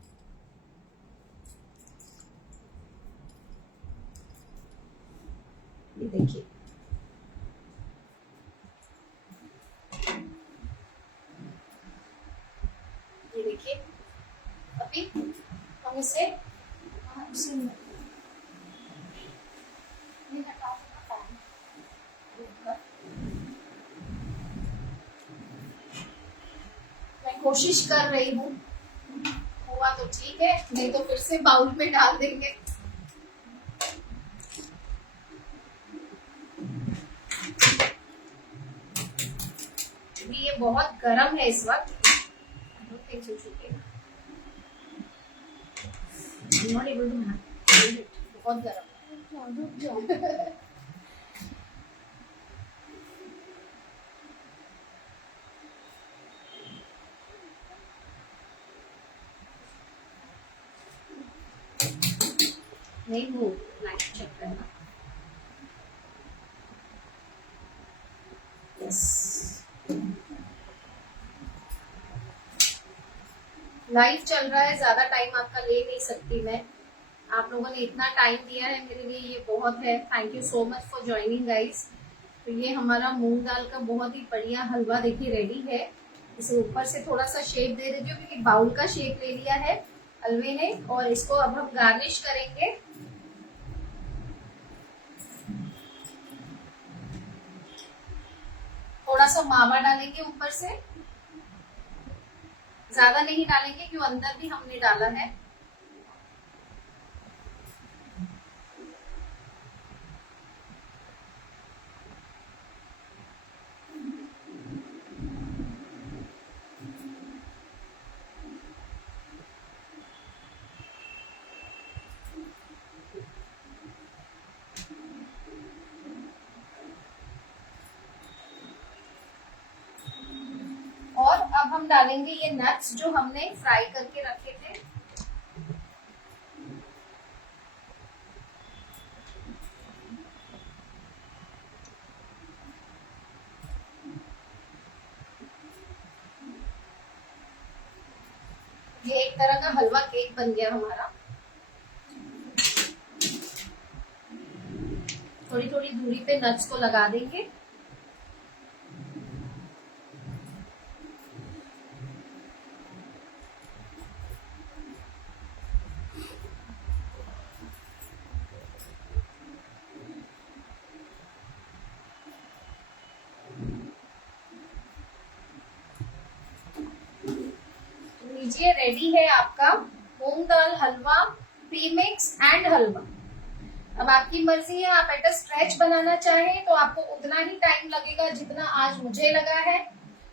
ये देखिए, ये देखिए। अभी हम इसे मैं कोशिश कर रही हूँ, हुआ तो ठीक है, नहीं तो फिर से बाउल में डाल देंगे। ये बहुत गर्म है इस वक्त, बहुत गर्म है। नहीं वो लाइट चेक करना। यस, लाइव चल रहा है, ज्यादा टाइम आपका ले नहीं सकती मैं। आप लोगों ने इतना टाइम दिया है मेरे लिए, ये बहुत है। Thank you so much for joining guys. तो ये हमारा मूंग दाल का बहुत ही बढ़िया हलवा देखिए रेडी है। इसे ऊपर से थोड़ा सा शेप दे देती हूँ, क्योंकि बाउल का शेप ले लिया है हलवे ने। और इसको अब हम गार्निश करेंगे। थोड़ा सा मावा डालेंगे ऊपर से, ज्यादा नहीं डालेंगे क्यों अंदर भी हमने डाला है। और अब हम डालेंगे ये नट्स जो हमने फ्राई करके रखे थे। ये एक तरह का हलवा केक बन गया हमारा। थोड़ी थोड़ी दूरी पे नट्स को लगा देंगे। लीजिए, रेडी है आपका मूंग दाल हलवा, प्रीमिक्स एंड हलवा। अब आपकी मर्जी है, आप एट अ स्ट्रेच बनाना चाहें तो आपको उतना ही टाइम लगेगा जितना आज मुझे लगा है।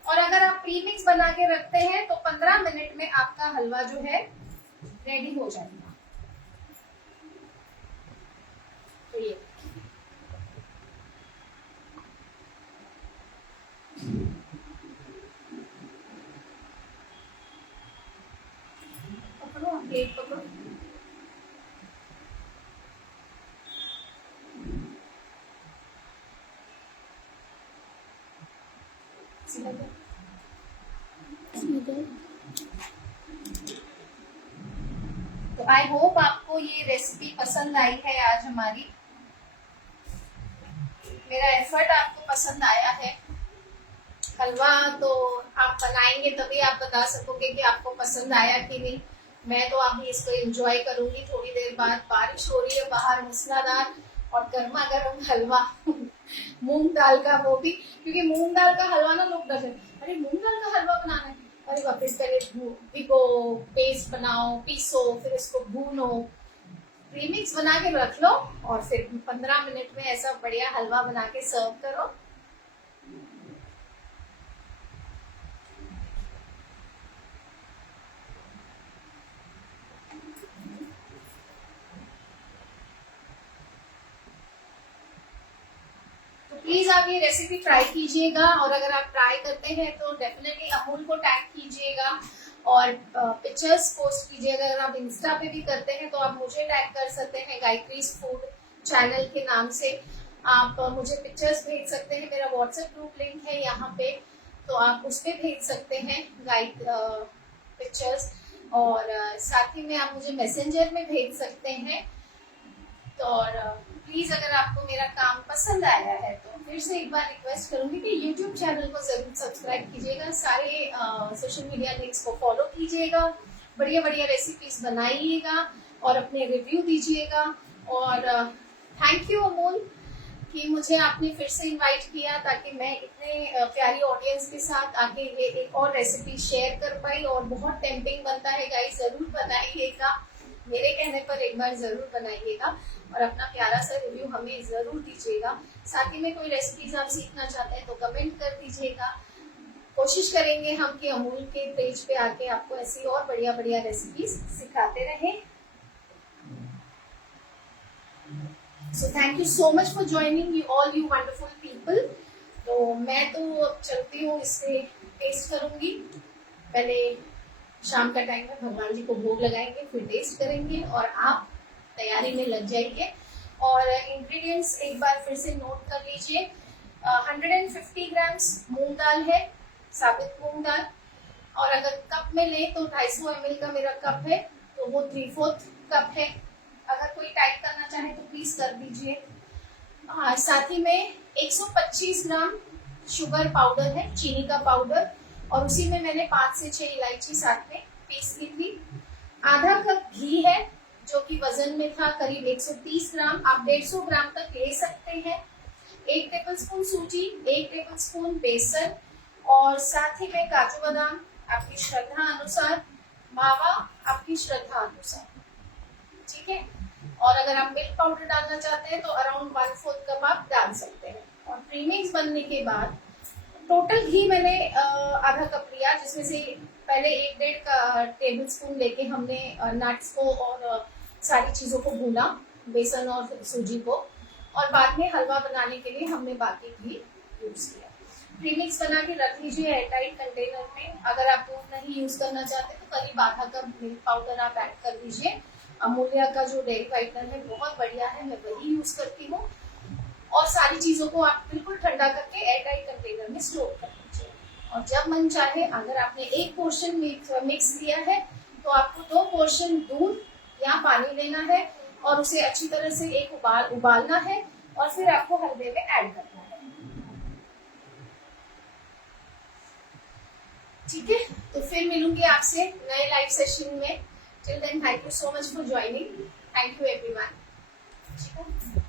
और अगर आप प्रीमिक्स बना के रखते हैं तो 15 मिनट में आपका हलवा जो है रेडी हो जाएगा। तो ये पकड़ो, प्लेट पकड़ो। सीधा आई होप आपको ये रेसिपी पसंद आई है आज हमारी। मेरा एफर्ट आपको पसंद आया है। हलवा तो आप बनाएंगे तभी आप बता सकोगे कि आपको पसंद आया कि नहीं। मैं तो अभी इसको एंजॉय करूंगी थोड़ी देर बाद। बारिश हो रही है बाहर मूसलाधार और गर्मा गर्म हलवा मूंग दाल का, वो भी क्योंकि मूंग दाल का हलवा ना लोग डरते, अरे मूंग दाल का हलवा बनाना है, अरे बाप रे, पहले भिगो, पेस्ट बनाओ, पीसो, फिर इसको भूनो, प्रीमिक्स बना के रख लो और फिर 15 मिनट में ऐसा बढ़िया हलवा बना के सर्व करो। प्लीज आप ये रेसिपी ट्राई कीजिएगा और अगर आप ट्राई करते हैं तो डेफिनेटली अमूल को टैग कीजिएगा और पिक्चर्स पोस्ट कीजिएगा। अगर आप इंस्टा पे भी करते हैं तो आप मुझे टैग कर सकते हैं गायत्रीज फूड चैनल के नाम से। आप मुझे पिक्चर्स भेज सकते हैं। मेरा व्हाट्सएप ग्रुप लिंक है यहाँ पे, तो आप उस पर भेज सकते हैं पिक्चर्स। और साथ ही में आप मुझे मैसेंजर में भेज सकते हैं। तो और प्लीज अगर आपको मेरा काम पसंद आया है तो फिर से एक बार रिक्वेस्ट करूंगी कि YouTube चैनल को जरूर सब्सक्राइब कीजिएगा, सारे सोशल मीडिया लिंक्स को फॉलो कीजिएगा, बढ़िया बढ़िया रेसिपीज बनाइएगा और अपने रिव्यू दीजिएगा। और थैंक यू अमूल कि मुझे आपने फिर से इनवाइट किया ताकि मैं इतने प्यारी ऑडियंस के साथ आके ये एक और रेसिपी शेयर कर पाई। और बहुत टेम्पटिंग बनता है गाइस, जरूर बनाइएगा, मेरे कहने पर एक बार जरूर बनाइएगा और अपना प्यारा सा रिव्यू हमें जरूर दीजिएगा। साथ ही में कोई रेसिपीज आप सीखना चाहते हैं तो कमेंट कर दीजिएगा। कोशिश करेंगे हम कि अमूल के पेज पे आके आपको ऐसी और बढ़िया बढ़िया रेसिपीज सिखाते रहें। So thank you so much for joining you all you wonderful people. तो मैं तो चलती हूँ, इसे टेस्ट करूंगी। पहले शाम का टाइम है, भगवान जी को भोग लगाएंगे, फिर टेस्ट करेंगे और आप तैयारी में लग जाइए। और इंग्रेडिएंट्स एक बार फिर से नोट कर लीजिए। 150 ग्राम्स मूंग दाल है, साबित मूंग दाल। और अगर कप में ले तो 250 ml का मेरा कप है, तो वो 3/4 कप है। अगर कोई टाइप करना चाहे तो प्लीज कर दीजिए। साथ ही में 125 ग्राम शुगर पाउडर है, चीनी का पाउडर, और उसी में मैंने 5 से 6 इलायची साथ में पीस ली थी। आधा कप घी है जो कि वजन में था करीब 130 ग्राम, आप 150 ग्राम तक ले सकते हैं। 1 टेबलस्पून सूजी, 1 टेबलस्पून बेसन, और साथ ही में काजू बादाम आपकी श्रद्धा अनुसार, मावा आपकी श्रद्धा अनुसार, ठीक है। और अगर आप मिल्क पाउडर डालना चाहते हैं तो अराउंड 1/4 कप आप डाल सकते हैं। और प्रीमिक्स बनने के बाद टोटल घी मैंने आधा कप लिया, जिसमें से पहले 1-1.5 टेबल स्पून लेके हमने नट्स को और सारी चीजों को भूना, बेसन और सूजी को, और बाद में हलवा बनाने के लिए हमने बाकी घी यूज किया। प्रीमिक्स बना के रख लीजिए एयरटाइट कंटेनर में। अगर आप दूध नहीं यूज करना चाहते तो करीब आधा कप मिल्क पाउडर आप ऐड कर दीजिए। अमूल्या का जो डेयरी व्हाइटनर है बहुत बढ़िया है, मैं वही यूज करती हूँ। और सारी चीजों को आप बिल्कुल ठंडा करके एयरटाइट कंटेनर में स्टोर कर लीजिए। और जब मन चाहे, अगर आपने 1 पोर्शन मिक्स लिया है तो आपको 2 पोर्शन दूध या पानी लेना है और उसे अच्छी तरह से एक उबालना है और फिर आपको हलवे में ऐड करना है, ठीक है। तो फिर मिलूंगी आपसे नए लाइव सेशन में। Till then thank you so much for joining. Thank you everyone, ठीक है।